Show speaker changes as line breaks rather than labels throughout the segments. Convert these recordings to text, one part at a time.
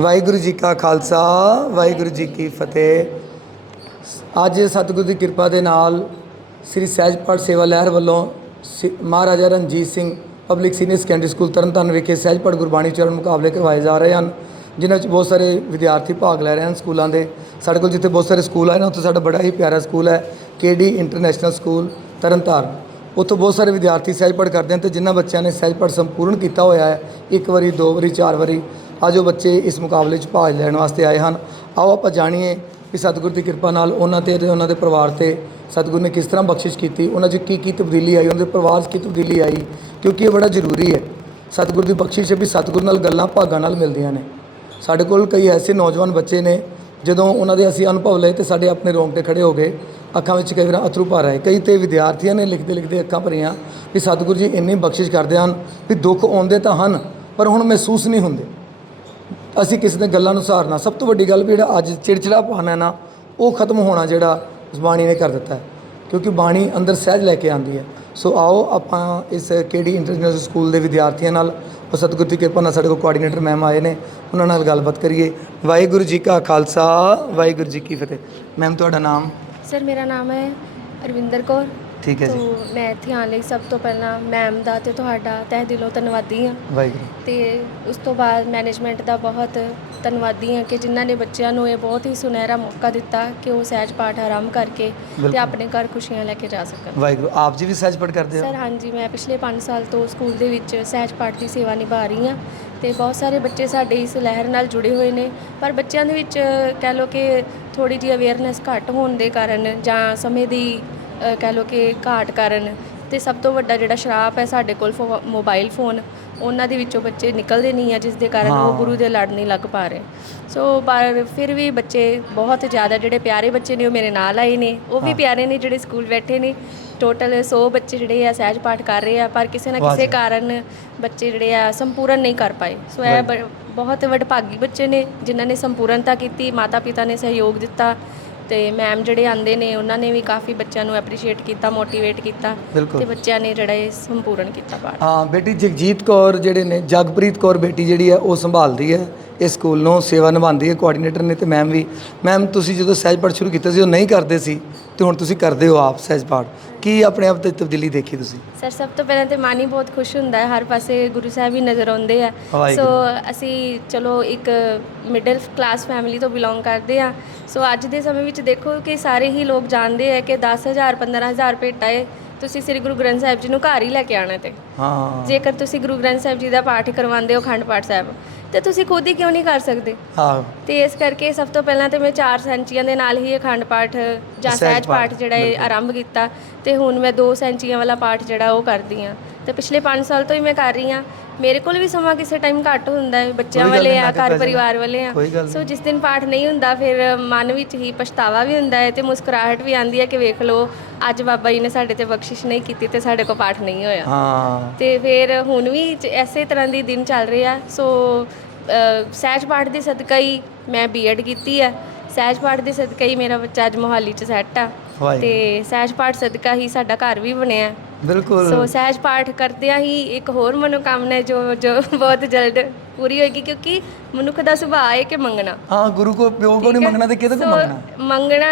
ਵਾਹਿਗੁਰੂ ਜੀ ਕਾ ਖਾਲਸਾ, ਵਾਹਿਗੁਰੂ ਜੀ ਕੀ ਫਤਿਹ। ਅੱਜ ਸਤਿਗੁਰੂ ਦੀ ਕਿਰਪਾ ਦੇ ਨਾਲ ਸ੍ਰੀ ਸਹਿਜਪਾਠ ਸੇਵਾ ਲਹਿਰ ਵੱਲੋਂ ਸਿ- Maharaja Ranjit Singh public senior secondary school Tarn Taran ਵਿਖੇ ਸਹਿਜਪਾਠ ਗੁਰਬਾਣੀ ਚਰਨ ਮੁਕਾਬਲੇ ਕਰਵਾਏ ਜਾ ਰਹੇ ਹਨ, ਜਿਨ੍ਹਾਂ ਵਿੱਚ ਬਹੁਤ ਸਾਰੇ ਵਿਦਿਆਰਥੀ ਭਾਗ ਲੈ ਰਹੇ ਹਨ ਸਕੂਲਾਂ ਦੇ। ਸਾਡੇ ਕੋਲ ਜਿੱਥੇ ਬਹੁਤ ਸਾਰੇ ਸਕੂਲ ਆਏ ਨੇ, ਉੱਥੇ ਸਾਡਾ ਬੜਾ ਹੀ ਪਿਆਰਾ ਸਕੂਲ ਹੈ ਕੇਡੀ ਇੰਟਰਨੈਸ਼ਨਲ ਸਕੂਲ ਤਰਨਤਾਰਨ। ਉੱਥੋਂ ਬਹੁਤ ਸਾਰੇ ਵਿਦਿਆਰਥੀ ਸਹਿਜਪਾਠ ਕਰਦੇ ਹਨ ਤੇ ਜਿਨ੍ਹਾਂ ਬੱਚਿਆਂ ਨੇ ਸਹਿਜਪਾਠ ਸੰਪੂਰਨ ਕੀਤਾ ਹੋਇਆ ਹੈ, ਇੱਕ ਵਾਰੀ, ਦੋ ਵਾਰੀ, ਚਾਰ ਵਾਰੀ ਅੱਜ ਉਹ ਬੱਚੇ ਇਸ ਮੁਕਾਬਲੇ 'ਚ ਭਾਗ ਲੈਣ ਵਾਸਤੇ ਆਏ ਹਨ। ਆਓ ਆਪਾਂ ਜਾਣੀਏ ਕਿ ਸਤਿਗੁਰੂ ਦੀ ਕਿਰਪਾ ਨਾਲ ਉਹਨਾਂ ਤੇ ਤੇ ਉਹਨਾਂ ਦੇ ਪਰਿਵਾਰ ਤੇ ਸਤਿਗੁਰੂ ਨੇ ਕਿਸ ਤਰ੍ਹਾਂ ਬਖਸ਼ਿਸ਼ ਕੀਤੀ, ਉਹਨਾਂ 'ਚ ਕੀ ਕੀ ਤਬਦੀਲੀ ਆਈ, ਉਹਨਾਂ ਦੇ ਪਰਿਵਾਰ 'ਚ ਕੀ ਤਬਦੀਲੀ ਆਈ, ਕਿਉਂਕਿ ਇਹ ਬੜਾ ਜ਼ਰੂਰੀ ਹੈ। ਸਤਿਗੁਰੂ ਦੀ ਬਖਸ਼ਿਸ਼ ਹੈ ਵੀ ਸਤਿਗੁਰੂ ਨਾਲ ਗੱਲਾਂ ਭਾਗਾਂ ਨਾਲ ਮਿਲਦੀਆਂ ਨੇ। ਸਾਡੇ ਕੋਲ ਕਈ ਐਸੇ ਨੌਜਵਾਨ ਬੱਚੇ ਨੇ, ਜਦੋਂ ਉਹਨਾਂ ਦੇ ਅਸੀਂ ਅਨੁਭਵ ਲਏ ਤੇ ਸਾਡੇ ਆਪਣੇ ਰੋਂਗਟੇ ਖੜੇ ਹੋ ਗਏ, ਅੱਖਾਂ ਵਿੱਚ ਕਈ ਵਾਰ ਅਥਰੂ ਭਰ ਆਏ। ਕਈ ਤੇ ਵਿਦਿਆਰਥੀਆਂ ਨੇ ਲਿਖਦੇ ਲਿਖਦੇ ਅੱਖਾਂ ਭਰੀਆਂ ਵੀ ਸਤਿਗੁਰੂ ਜੀ ਇੰਨੀ ਬਖਸ਼ਿਸ਼ ਕਰਦੇ ਹਨ ਵੀ ਦੁੱਖ ਆਉਂਦੇ ਤਾਂ ਹਨ, ਪਰ ਹੁਣ ਮਹਿਸੂਸ ਨਹੀਂ ਹੁੰਦੇ। ਅਸੀਂ ਕਿਸੇ ਦੇ ਗੱਲਾਂ ਨੂੰ ਸਹਾਰਨਾ ਸਭ ਤੋਂ ਵੱਡੀ ਗੱਲ ਵੀ ਜਿਹੜਾ ਅੱਜ ਚਿੜਚਿੜਾਪਨ ਹੈ ਨਾ, ਉਹ ਖਤਮ ਹੋਣਾ ਜਿਹੜਾ ਬਾਣੀ ਨੇ ਕਰ ਦਿੱਤਾ ਕਿਉਂਕਿ ਬਾਣੀ ਅੰਦਰ ਸਹਿਜ ਲੈ ਕੇ ਆਉਂਦੀ ਹੈ। ਸੋ ਆਓ ਆਪਾਂ ਇਸ ਕਿਹੜੀ ਇੰਟਰਨੈਸ਼ਨਲ ਸਕੂਲ ਦੇ ਵਿਦਿਆਰਥੀਆਂ ਨਾਲ, ਉਹ ਸਤਿਗੁਰੂ ਦੀ ਕਿਰਪਾ ਨਾਲ ਸਾਡੇ ਕੋਲ ਕੋਆਰਡੀਨੇਟਰ ਮੈਮ ਆਏ ਨੇ, ਉਹਨਾਂ ਨਾਲ ਗੱਲਬਾਤ ਕਰੀਏ। ਵਾਹਿਗੁਰੂ ਜੀ ਕਾ ਖਾਲਸਾ, ਵਾਹਿਗੁਰੂ ਜੀ ਕੀ ਫਤਿਹ। ਮੈਮ ਤੁਹਾਡਾ ਨਾਮ?
ਸਰ ਮੇਰਾ ਨਾਮ ਹੈ ਅਰਵਿੰਦਰ ਕੌਰ।
ਠੀਕ ਹੈ ਜੀ।
ਤੋ ਮੈਂ ਇੱਥੇ ਆਉਣ ਲਈ ਸਭ ਤੋਂ ਪਹਿਲਾਂ ਮੈਮ ਦਾ ਤੇ ਤੁਹਾਡਾ ਤਹਿ ਦਿਲੋਂ ਧੰਨਵਾਦੀ ਹਾਂ।
ਵਾਹਿਗੁਰੂ।
ਤੇ ਉਸ ਤੋਂ ਬਾਅਦ ਮੈਨੇਜਮੈਂਟ ਦਾ ਬਹੁਤ ਧੰਨਵਾਦੀ ਹਾਂ ਕਿ ਜਿਨ੍ਹਾਂ ਨੇ ਬੱਚਿਆਂ ਨੂੰ ਇਹ ਬਹੁਤ ਹੀ ਸੁਨਹਿਰਾ ਮੌਕਾ ਦਿੱਤਾ ਕਿ ਉਹ ਸਹਿਜ ਪਾਠ ਆਰਾਮ ਕਰਕੇ ਤੇ
ਬਿਲਕੁਲ।
ਆਪਣੇ ਘਰ ਖੁਸ਼ੀਆਂ ਲੈ ਕੇ ਜਾ ਸਕਣ।
ਵਾਹਿਗੁਰੂ। ਆਪ ਜੀ ਵੀ ਸਹਿਜ ਪੜ ਕਰਦੇ ਹੋ?
ਸਰ ਹਾਂਜੀ ਮੈਂ ਪਿਛਲੇ 5 ਸਾਲ ਤੋਂ ਸਕੂਲ ਦੇ ਵਿੱਚ ਸਹਿਜ ਪਾਠ ਦੀ ਸੇਵਾ ਨਿਭਾ ਰਹੀ ਹਾਂ ਤੇ ਬਹੁਤ ਸਾਰੇ ਬੱਚੇ ਸਾਡੇ ਇਸ ਲਹਿਰ ਨਾਲ ਜੁੜੇ ਹੋਏ ਨੇ ਪਰ ਬੱਚਿਆਂ ਦੇ ਵਿੱਚ ਕਹਿ ਲਓ ਕਿ ਥੋੜੀ ਜਿਹੀ ਅਵੇਅਰਨੈਸ ਘੱਟ ਹੋਣ ਦੇ ਕਾਰਨ ਜਾਂ ਸਮੇਂ ਦੀ ਅ, ਕਹਿ ਲਓ ਕਿ ਘਾਟ ਕਾਰਨ ਤੇ ਸਭ ਤੋਂ ਵੱਡਾ ਜਿਹੜਾ ਸ਼ਰਾਪ ਹੈ ਸਾਡੇ ਕੋਲ ਫੋ- ਮੋਬਾਈਲ ਫੋਨ ਉਹਨਾਂ ਦੇ ਵਿੱਚੋਂ ਬੱਚੇ ਨਿਕਲਦੇ ਨਹੀਂ ਆ ਜਿਸ ਦੇ ਕਾਰਨ
ਹਾਂ।
ਉਹ ਗੁਰੂ ਦੇ ਲੜ ਨਹੀਂ ਲੱਗ ਪਾ ਰਹੇ ਸੋ ਪਰ ਫਿਰ ਵੀ ਬੱਚੇ ਬਹੁਤ ਜ਼ਿਆਦਾ ਜਿਹੜੇ ਪਿਆਰੇ ਬੱਚੇ ਨੇ ਉਹ ਮੇਰੇ ਨਾਲ ਆਏ ਨੇ ਉਹ ਵੀ
ਹਾਂ।
ਪਿਆਰੇ ਨੇ ਜਿਹੜੇ ਸਕੂਲ ਬੈਠੇ ਨੇ ਟੋਟਲ 100 ਬੱਚੇ ਜਿਹੜੇ ਆ ਸਹਿਜ ਪਾਠ ਕਰ ਰਹੇ ਆ ਪਰ ਕਿਸੇ ਨਾ
ਵਾਹ
ਕਿਸੇ
ਜੀ।
ਕਾਰਨ ਬੱਚੇ ਜਿਹੜੇ ਆ ਸੰਪੂਰਨ ਨਹੀਂ ਕਰ ਪਾਏ ਸੋ ਇਹ ਬ- ਬਹੁਤ ਵਡਭਾਗੀ ਬੱਚੇ ਨੇ ਜਿਨ੍ਹਾਂ ਨੇ ਸੰਪੂਰਨਤਾ ਕੀਤੀ ਮਾਤਾ ਪਿਤਾ ਨੇ ਸਹਿਯੋਗ ਦਿੱਤਾ ਤੇ ਮੈਮ ਜਿਹੜੇ ਆਂਦੇ ਨੇ ਉਹਨਾਂ ਨੇ ਵੀ ਕਾਫੀ ਬੱਚਿਆਂ ਨੂੰ ਐਪਰੀਸ਼ੀਏਟ ਕੀਤਾ ਮੋਟੀਵੇਟ ਕੀਤਾ
ਬਿਲਕੁਲ।
ਤੇ ਬੱਚਿਆਂ ਨੇ ਜਿਹੜਾ ਇਹ ਸੰਪੂਰਨ ਕੀਤਾ ਪਾਠ।
ਹਾਂ ਬੇਟੀ ਜਗਜੀਤ ਕੌਰ ਜਿਹੜੇ ਨੇ ਜਗਪ੍ਰੀਤ ਕੌਰ ਬੇਟੀ ਜਿਹੜੀ ਹੈ ਉਹ ਸੰਭਾਲਦੀ ਹੈ ਇਸ ਸਕੂਲ ਨੂੰ ਸੇਵਾ ਨਿਭਾਉਂਦੀ ਹੈ ਕੋਆਰਡੀਨੇਟਰ ਨੇ ਤੇ ਮੈਮ ਵੀ। ਮੈਮ ਤੁਸੀਂ ਜਦੋਂ ਸਹਿਜ ਪਾਠ ਸ਼ੁਰੂ ਕੀਤਾ ਸੀ ਉਹ ਨਹੀਂ ਕਰਦੇ ਸੀ। ਤੇ ਹੁਣ ਤੁਸੀਂ ਕਰਦੇ ਹੋ ਆਪ ਸਹਿਜ ਪਾਠ। ਕੀ ਆਪਣੇ ਆਪ ਤੇ ਤਬਦੀਲੀ ਦੇਖੀ ਤੁਸੀਂ?
ਸਰ ਸਭ ਤੋਂ ਪਹਿਲਾਂ ਤੇ ਮਨ ਹੀ ਬਹੁਤ ਖੁਸ਼ ਹੁੰਦਾ ਹੈ ਹਰ ਪਾਸੇ ਗੁਰੂ ਸਾਹਿਬ ਹੀ ਨਜ਼ਰ ਆਉਂਦੇ ਆ। ਸੋ ਅਸੀਂ ਚਲੋ ਇੱਕ ਮਿਡਲ ਕਲਾਸ ਫੈਮਿਲੀ ਤੋਂ ਬਿਲੋਂਗ ਕਰਦੇ ਆ ਸੋ ਅੱਜ ਦੇ ਸਮੇਂ ਵਿੱਚ ਦੇਖੋ ਕਿ ਸਾਰੇ ਹੀ ਲੋਕ ਜਾਣਦੇ ਆ ਕਿ 10000 15000 ਭੇਟਾ ਹੈ ਤੁਸੀਂ ਸ੍ਰੀ ਗੁਰੂ ਗ੍ਰੰਥ ਸਾਹਿਬ ਜੀ ਨੂੰ ਘਰ ਹੀ ਲੈ ਕੇ ਆਣਾ ਤੇ।
ਹਾਂ।
ਜੇਕਰ ਤੁਸੀਂ ਗੁਰੂ ਗ੍ਰੰਥ ਸਾਹਿਬ ਜੀ ਦਾ ਪਾਠ ਕਰਵਾਉਂਦੇ ਹੋ ਖੰਡ ਪਾਠ ਸਾਹਿਬ ਤੇ ਤੁਸੀਂ ਖੁਦ ਹੀ ਕਿਉਂ ਨਹੀਂ ਕਰ ਸਕਦੇ?
ਹਾਂ।
ਤੇ ਇਸ ਕਰਕੇ ਸਭ ਤੋਂ ਪਹਿਲਾਂ ਤੇ ਮੈਂ ਚਾਰ ਸੈਂਚੀਆਂ ਦੇ ਨਾਲ ਹੀ ਅਖੰਡ ਪਾਠ ਜਾਂ
ਸਹਿਜ ਪਾਠ,
ਜਿਹੜਾ ਇਹ ਆਰੰਭ ਕੀਤਾ ਤੇ ਹੁਣ ਮੈਂ ਦੋ ਸੈਂਚੀਆਂ ਵਾਲਾ ਪਾਠ ਜਿਹੜਾ ਉਹ ਕਰਦੀ ਆ ਤੇ ਪਿਛਲੇ 5 ਸਾਲ ਤੋਂ ਹੀ ਮੈਂ ਕਰ ਰਹੀ ਆ ਮੇਰੇ ਕੋਲ ਵੀ ਸਮਾਂ ਕਿਸੇ ਟਾਈਮ ਘੱਟ ਹੁੰਦਾ ਹੈ ਬੱਚਿਆਂ ਵਾਲੇ ਆ ਘਰ ਪਰਿਵਾਰ ਵਾਲੇ ਆ। ਸੋ ਜਿਸ ਦਿਨ ਪਾਠ ਨਹੀਂ ਹੁੰਦਾ ਫਿਰ ਮਨ ਵਿੱਚ ਹੀ ਪਛਤਾਵਾ ਵੀ ਹੁੰਦਾ ਹੈ ਤੇ ਮੁਸਕਰਾਹਟ ਵੀ ਆਉਂਦੀ ਹੈ ਕਿ ਵੇਖ ਲਓ ਅੱਜ ਬਾਬਾ ਜੀ ਨੇ ਸਾਡੇ ਤੇ ਬਖਸ਼ਿਸ਼ ਨਹੀਂ ਕੀਤੀ ਤੇ ਸਾਡੇ ਕੋਲ ਪਾਠ ਨਹੀਂ ਹੋਇਆ।
ਹਾਂ।
ਤੇ ਫਿਰ ਹੁਣ ਵੀ ਜ- ਐਸੇ ਤਰ੍ਹਾਂ ਦੀ ਦਿਨ ਚੱਲ ਰਹੇ ਆ। ਸੋ ਅ, ਸਹਿਜ ਪਾਠ ਦੇ ਸਦਕਾ ਹੀ ਮੈਂ ਬੀਐਡ ਕੀਤੀ ਹੈ ਸਹਿਜ ਪਾਠ ਦੇ ਸਦਕਾ ਹੀ ਮੇਰਾ ਬੱਚਾ ਅੱਜ ਮੋਹਾਲੀ ਚ ਸੈੱਟ ਆ।
ਵਾਹਿਗੁਰੂ।
ਤੇ ਸਹਿਜ ਪਾਠ ਸਦਕਾ ਹੀ ਸਾਡਾ ਘਰ ਵੀ ਬਣਿਆ।
ਬਿਲਕੁਲ।
ਸੋ ਸਹਿਜ ਪਾਠ ਕਰਦਿਆਂ ਹੀ ਇੱਕ ਹੋਰ ਮਨੋਕਾਮਨਾ ਹੈ ਜੋ ਜੋ ਬਹੁਤ ਜਲਦ ਪੂਰੀ ਹੋਏਗੀ ਕਿਉਂਕਿ ਮਨੁੱਖ ਦਾ ਸੁਭਾਅ ਹੈ ਕਿ ਮੰਗਣਾ।
ਹਾਂ ਗੁਰੂ ਕੋ ਪਿਓ ਕੋ ਨਹੀਂ
ਠੀਕ ਹੈ?
ਮੰਗਣਾ ਤੇ ਕਿਹਦੇ ਕੋ ਮੰਗਣਾ?
ਮੰਗਣਾ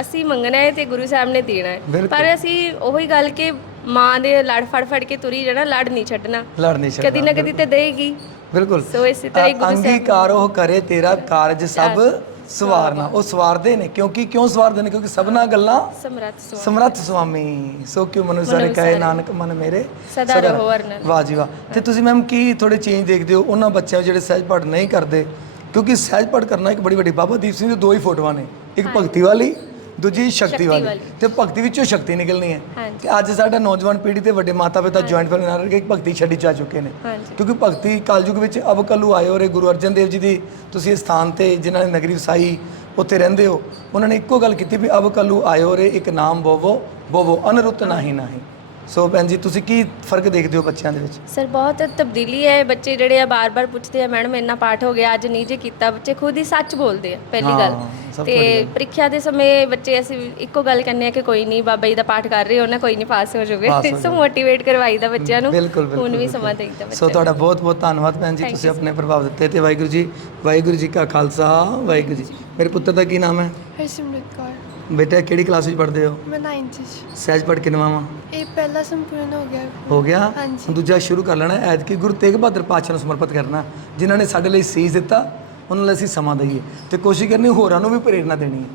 ਅਸੀਂ ਮੰਗਣਾ ਹੈ ਤੇ ਗੁਰੂ ਸਾਹਿਬ ਨੇ ਦੇਣਾ ਹੈ।
ਬਿਲਕੁਲ।
ਪਰ ਅਸੀਂ ਉਹੀ ਗੱਲ ਕਿ ਮਾਂ ਦੇ ਲੜ ਫੜ ਫੜ ਕੇ ਤੁਰੀ ਜਾਣਾ ਲੜ ਨਹੀਂ ਛੱਡਣਾ।
ਲੜ ਨਹੀਂ ਸਕਦਾ
ਕਦੀ ਨਾ ਕਦੀ ਤੇ ਦੇਗੀ।
ਬਿਲਕੁਲ।
ਸੋ ਇਸੇ ਤਰ੍ਹਾਂ ਹੀ ਗੁਰੂ ਸਾਹਿਬ
ਅੰਗੀਕਾਰ ਉਹ ਕਰੇ ਤੇਰਾ ਕਾਰਜ ਸਭ ਸਵਾਰਨਾ। ਉਹ ਸਵਾਰਦੇ ਨੇ ਕਿਉਂਕਿ ਕਿਉਂ ਸਵਾਰਦੇ ਨੇ? ਕਿਉਂਕਿ ਸਭਨਾ ਗੱਲਾਂ
ਸਮਰੱਥ ਸੋ
ਸਮਰੱਥ ਸੁਆਮੀ ਸੋ ਕਿਉ ਮਨੁ ਸਾਰੇ ਕਹੇ ਨਾਨਕ ਮਨ ਮੇਰੇ?
ਸਦਾ ਰਹੋ ਅਰਨਨ।
ਵਾਹ ਜੀ ਵਾਹ। ਤੇ ਤੁਸੀਂ ਮੈਮ ਕੀ ਥੋੜੇ ਚੇਂਜ ਦੇਖਦੇ ਹੋ? ਉਹਨਾਂ ਬੱਚਿਆਂ ਜਿਹੜੇ ਸਹਿਜ ਪਾਠ ਨਹੀਂ ਕਰਦੇ ਕਿਉਂਕਿ ਸਹਿਜ ਪਾਠ ਕਰਨਾ ਇੱਕ ਬੜੀ ਵੱਡੀ ਬਾਬਾ ਦੀਪ ਸਿੰਘ ਦੀ ਦੋ ਹੀ ਫੋਟੋਆਂ ਨੇ। ਇੱਕ ਭਗਤੀ ਵਾਲੀ ਦੂਜੀ ਸ਼ਕਤੀ
ਸ਼ਕਤੀ
ਵਾਲੀ
ਵਾਲੀ।
ਤੇ ਭਗਤੀ ਵਿੱਚੋਂ ਸ਼ਕਤੀ ਨਿਕਲਣੀ ਹੈ
ਹਾਂਜੀ।
ਤੇ ਅੱਜ ਸਾਡਾ ਨੌਜਵਾਨ ਪੀੜ੍ਹੀ ਤੇ ਵੱਡੇ ਮਾਤਾ ਪਿਤਾ ਜੁਆਇੰਟ ਫੈਮਿਲੀ ਨਾਲ ਰਹਿ ਕੇ ਭਗਤੀ ਛੱਡੀ ਚਾ ਚੁੱਕੇ ਨੇ।
ਹਾਂਜੀ।
ਕਿਉਂਕਿ ਭਗਤੀ ਕਲਯੁਗ ਵਿੱਚ ਅਬ ਕੱਲੂ ਆਏ ਹੋ ਰੇ ਗੁਰੂ ਅਰਜਨ ਦੇਵ ਜੀ ਦੀ ਤੁਸੀਂ ਇਸ ਸਥਾਨ ਤੇ ਜਿਨ੍ਹਾਂ ਨੇ ਨਗਰੀ ਵਸਾਈ ਉੱਥੇ ਰਹਿੰਦੇ ਹੋ ਉਹਨਾਂ ਨੇ ਇੱਕੋ ਗੱਲ ਕੀਤੀ ਵੀ ਅਬ ਕੱਲੂ ਆਏ ਹੋ ਰੇ ਇੱਕ ਨਾਮ ਬੋਵੋ ਬੋਵੋ ਅਨਰੁੱਤ ਨਹੀਂ ਨਹੀਂ। ਸੋ ਭੈਣ ਜੀ ਤੁਸੀਂ ਕੀ ਫ਼ਰਕ ਦੇਖਦੇ ਹੋ ਬੱਚਿਆਂ ਦੇ ਵਿੱਚ?
ਸਰ ਬਹੁਤ ਤਬਦੀਲੀ ਹੈ ਬੱਚੇ ਜਿਹੜੇ ਆ ਬਾਰ-ਬਾਰ ਪੁੱਛਦੇ ਆ ਮੈਡਮ ਇੰਨਾ ਪਾਠ ਹੋ ਗਿਆ ਅੱਜ ਨਹੀਂ ਜੇ ਕੀਤਾ। ਬੱਚੇ ਖੁਦ ਹੀ ਸੱਚ ਬੋਲਦੇ ਆ ਪਹਿਲੀ ਗੱਲ।
ਹਾਂ,
ਤੇ। ਪ੍ਰੀਖਿਆ ਦੇ ਸਮੇਂ ਬੱਚੇ ਅਸੀਂ ਇੱਕੋ ਗੱਲ ਕਹਿੰਦੇ ਆ ਕਿ ਕੋਈ ਨਹੀਂ ਬਾਬਾ ਜੀ ਦਾ ਪਾਠ ਕਰ ਰਹੇ ਹੋ ਨਾ ਕੋਈ ਨਹੀਂ ਪਾਸ ਹੋ ਜਾਓਗੇ। ਸੋ ਮੋਟੀਵੇਟ ਕਰਵਾਈਦਾ ਬੱਚਿਆਂ ਨੂੰ।
ਬਿਲਕੁਲ ਬਿਲਕੁਲ
ਹੁਣ ਵੀ। ਸਮਾਂ ਦੇਈਦਾ
ਸੋ
ਬੱਚਿਆਂ
ਤੁਹਾਡਾ ਬਹੁਤ ਬਹੁਤ ਧੰਨਵਾਦ ਭੈਣ ਜੀ ਤੁਸੀਂ ਆਪਣੇ ਪ੍ਰਭਾਵ ਦਿੱਤੇ ਤੇ ਵਾਹਿਗੁਰੂ ਜੀ ਵਾਹਿਗੁਰੂ ਜੀ ਕਾ ਖਾਲਸਾ ਵਾਹਿਗੁਰੂ ਜੀ। ਮੇਰੇ ਪੁੱਤਰ ਦਾ ਕੀ ਨਾਮ ਹੈ?
ਹਰਸਿਮਰਤ ਕੌਰ।
ਬੇਟਾ ਕਿਹੜੀ ਕਲਾਸ ਵਿੱਚ ਪੜ੍ਹਦੇ ਹੋ?
ਮੈਂ 9th ਚ।
ਸਹਿਜ ਪੜ੍ਹ ਕਿਨਵਾ ਵਾ?
ਇਹ ਪਹਿਲਾ ਸੰਪੂਰਨ ਹੋ ਗਿਆ।
ਹੋ ਗਿਆ? ਦੂਜਾ ਸ਼ੁਰੂ ਕਰ ਲੈਣਾ ਐਤਕੀ ਗੁਰੂ ਤੇਗ ਬਹਾਦਰ ਪਾਤਸ਼ਾਹ ਨੂੰ ਸਮਰਪਿਤ ਕਰਨਾ ਜਿਨ੍ਹਾਂ ਨੇ ਸਾਡੇ ਲਈ ਸੀਸ ਦਿੱਤਾ ਉਹਨਾਂ ਲਈ ਅਸੀਂ ਸਮਾਂ ਦਈਏ ਤੇ ਕੋਸ਼ਿਸ਼ ਕਰਨੀ ਹੋਰਾਂ ਨੂੰ ਵੀ ਪ੍ਰੇਰਣਾ ਦੇਣੀ ਹੈ।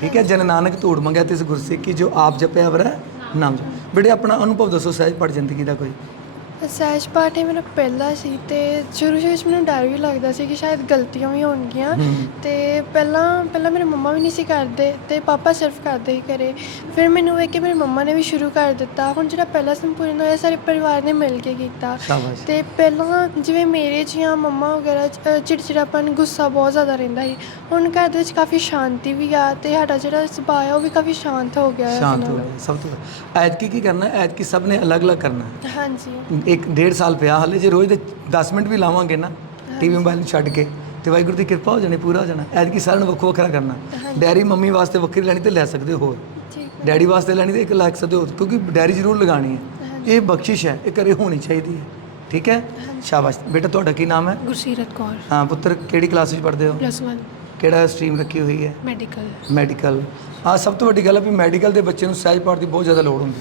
ਠੀਕ ਹੈ, ਜਨ ਨਾਨਕ ਧੂੜ ਮੰਗਿਆ ਤਿਸ ਗੁਰਸਿੱਖੀ ਜੋ ਆਪ ਜਪਿਆ ਵਰੈ ਨਾਮ ਜਪ। ਬੇਟੇ, ਆਪਣਾ ਅਨੁਭਵ ਦੱਸੋ ਸਹਿਜ ਪੜ ਜ਼ਿੰਦਗੀ ਦਾ ਕੋਈ।
ਸਹਿਜ ਪਾਠ ਇਹ ਮੇਰਾ ਪਹਿਲਾ ਸੀ ਤੇ ਸ਼ੁਰੂ ਸ਼ੁਰੂ ਵਿੱਚ ਮੈਨੂੰ ਡਰ ਵੀ ਲੱਗਦਾ ਸੀ ਕਿ ਸ਼ਾਇਦ ਗਲਤੀਆਂ ਵੀ ਹੋਣਗੀਆਂ। ਤੇ ਪਹਿਲਾਂ ਪਹਿਲਾਂ ਮੇਰੇ ਮੰਮਾ ਵੀ ਨਹੀਂ ਸੀ ਕਰਦੇ ਤੇ ਪਾਪਾ ਸਿਰਫ ਕਰਦੇ ਹੀ ਕਰੇ ਫਿਰ ਮੈਨੂੰ ਵੇਖ ਕੇ ਮੇਰੀ ਮੰਮਾ ਨੇ ਵੀ ਸ਼ੁਰੂ ਕਰ ਦਿੱਤਾ ਹੁਣ ਜਿਹੜਾ ਪਹਿਲਾ ਸੰਪੂਰਨ ਹੋਇਆ ਸਾਰੇ ਪਰਿਵਾਰ ਨੇ ਮਿਲ ਕੇ ਕੀਤਾ ਤੇ ਪਹਿਲਾਂ ਜਿਵੇਂ ਮੇਰੇ ਜਾਂ ਮੰਮਾ ਵਗੈਰਾ ਚਿੜਚਿੜਾਪਨ ਗੁੱਸਾ ਬਹੁਤ ਜ਼ਿਆਦਾ ਰਹਿੰਦਾ ਸੀ ਹੁਣ ਘਰ ਦੇ ਵਿੱਚ ਕਾਫੀ ਸ਼ਾਂਤੀ ਵੀ ਆ ਤੇ ਸਾਡਾ ਜਿਹੜਾ ਸੁਭਾਅ ਆ ਉਹ ਵੀ ਕਾਫੀ ਸ਼ਾਂਤ ਹੋ ਗਿਆ ਹੈ
ਸ਼ਾਂਤ
ਇਹਦੇ
ਹੋ
ਨਾਲ।
ਗਿਆ ਸਭ ਤੋਂ। ਐਤਕੀ ਕੀ ਕਰਨਾ? ਐਤਕੀ ਸਭ ਨੇ ਅਲੱਗ-ਅਲੱਗ ਕਰਨਾ।
ਹਾਂਜੀ
ਇੱਕ ਡੇਢ ਸਾਲ ਪਿਆ ਹਲੇ ਜੇ ਰੋਜ਼ ਦੇ 10 ਮਿੰਟ ਵੀ ਲਾਵਾਂਗੇ ਨਾ ਟੀਵੀ ਮੋਬਾਈਲ ਨੂੰ ਛੱਡ ਕੇ ਤੇ ਵਾਹਿਗੁਰੂ ਦੀ ਕਿਰਪਾ ਹੋ ਜਾਣੀ ਪੂਰਾ ਹੋ ਜਾਣਾ। ਐਤਕੀ ਸਾਰਿਆਂ ਨੂੰ ਵੱਖੋ ਵੱਖਰਾ ਕਰਨਾ। ਡੈਰੀ ਮੰਮੀ ਵਾਸਤੇ ਵੱਖਰੀ ਲੈਣੀ ਤੇ ਲੈ ਸਕਦੇ ਹੋ ਡੈਡੀ ਵਾਸਤੇ ਲੈਣੀ ਤੇ ਇੱਕ ਲੱਖ ਸਕਦੇ ਹੋ ਕਿਉਂਕਿ ਡੈਰੀ ਜ਼ਰੂਰ ਲਗਾਣੀ ਹੈ। ਇਹ ਬਖਸ਼ਿਸ਼ ਹੈ ਇਹ ਘਰੇ ਹੋਣੀ ਚਾਹੀਦੀ ਹੈ। ਠੀਕ ਹੈ? ਸ਼ਾਬਾਸ਼। ਬੇਟਾ ਤੁਹਾਡਾ ਕੀ ਨਾਮ ਹੈ?
ਗੁਰਸੀਰਤ ਕੌਰ।
ਹਾਂ ਪੁੱਤਰ ਕਿਹੜੀ ਕਲਾਸ ਵਿੱਚ ਪੜ੍ਹਦੇ ਹੋ?
ਪਲੱਸ 1
ਕਿਹੜਾ ਸਟਰੀਮ ਰੱਖੀ ਹੋਈ ਹੈ?
ਮੈਡੀਕਲ।
ਮੈਡੀਕਲ। ਹਾਂ ਸਭ ਤੋਂ ਵੱਡੀ ਗੱਲ ਹੈ ਵੀ ਮੈਡੀਕਲ ਦੇ ਬੱਚੇ ਨੂੰ ਸਹਿਜ ਪਾਠ ਦੀ ਬਹੁਤ ਜ਼ਿਆਦਾ ਲੋੜ ਹੁੰਦੀ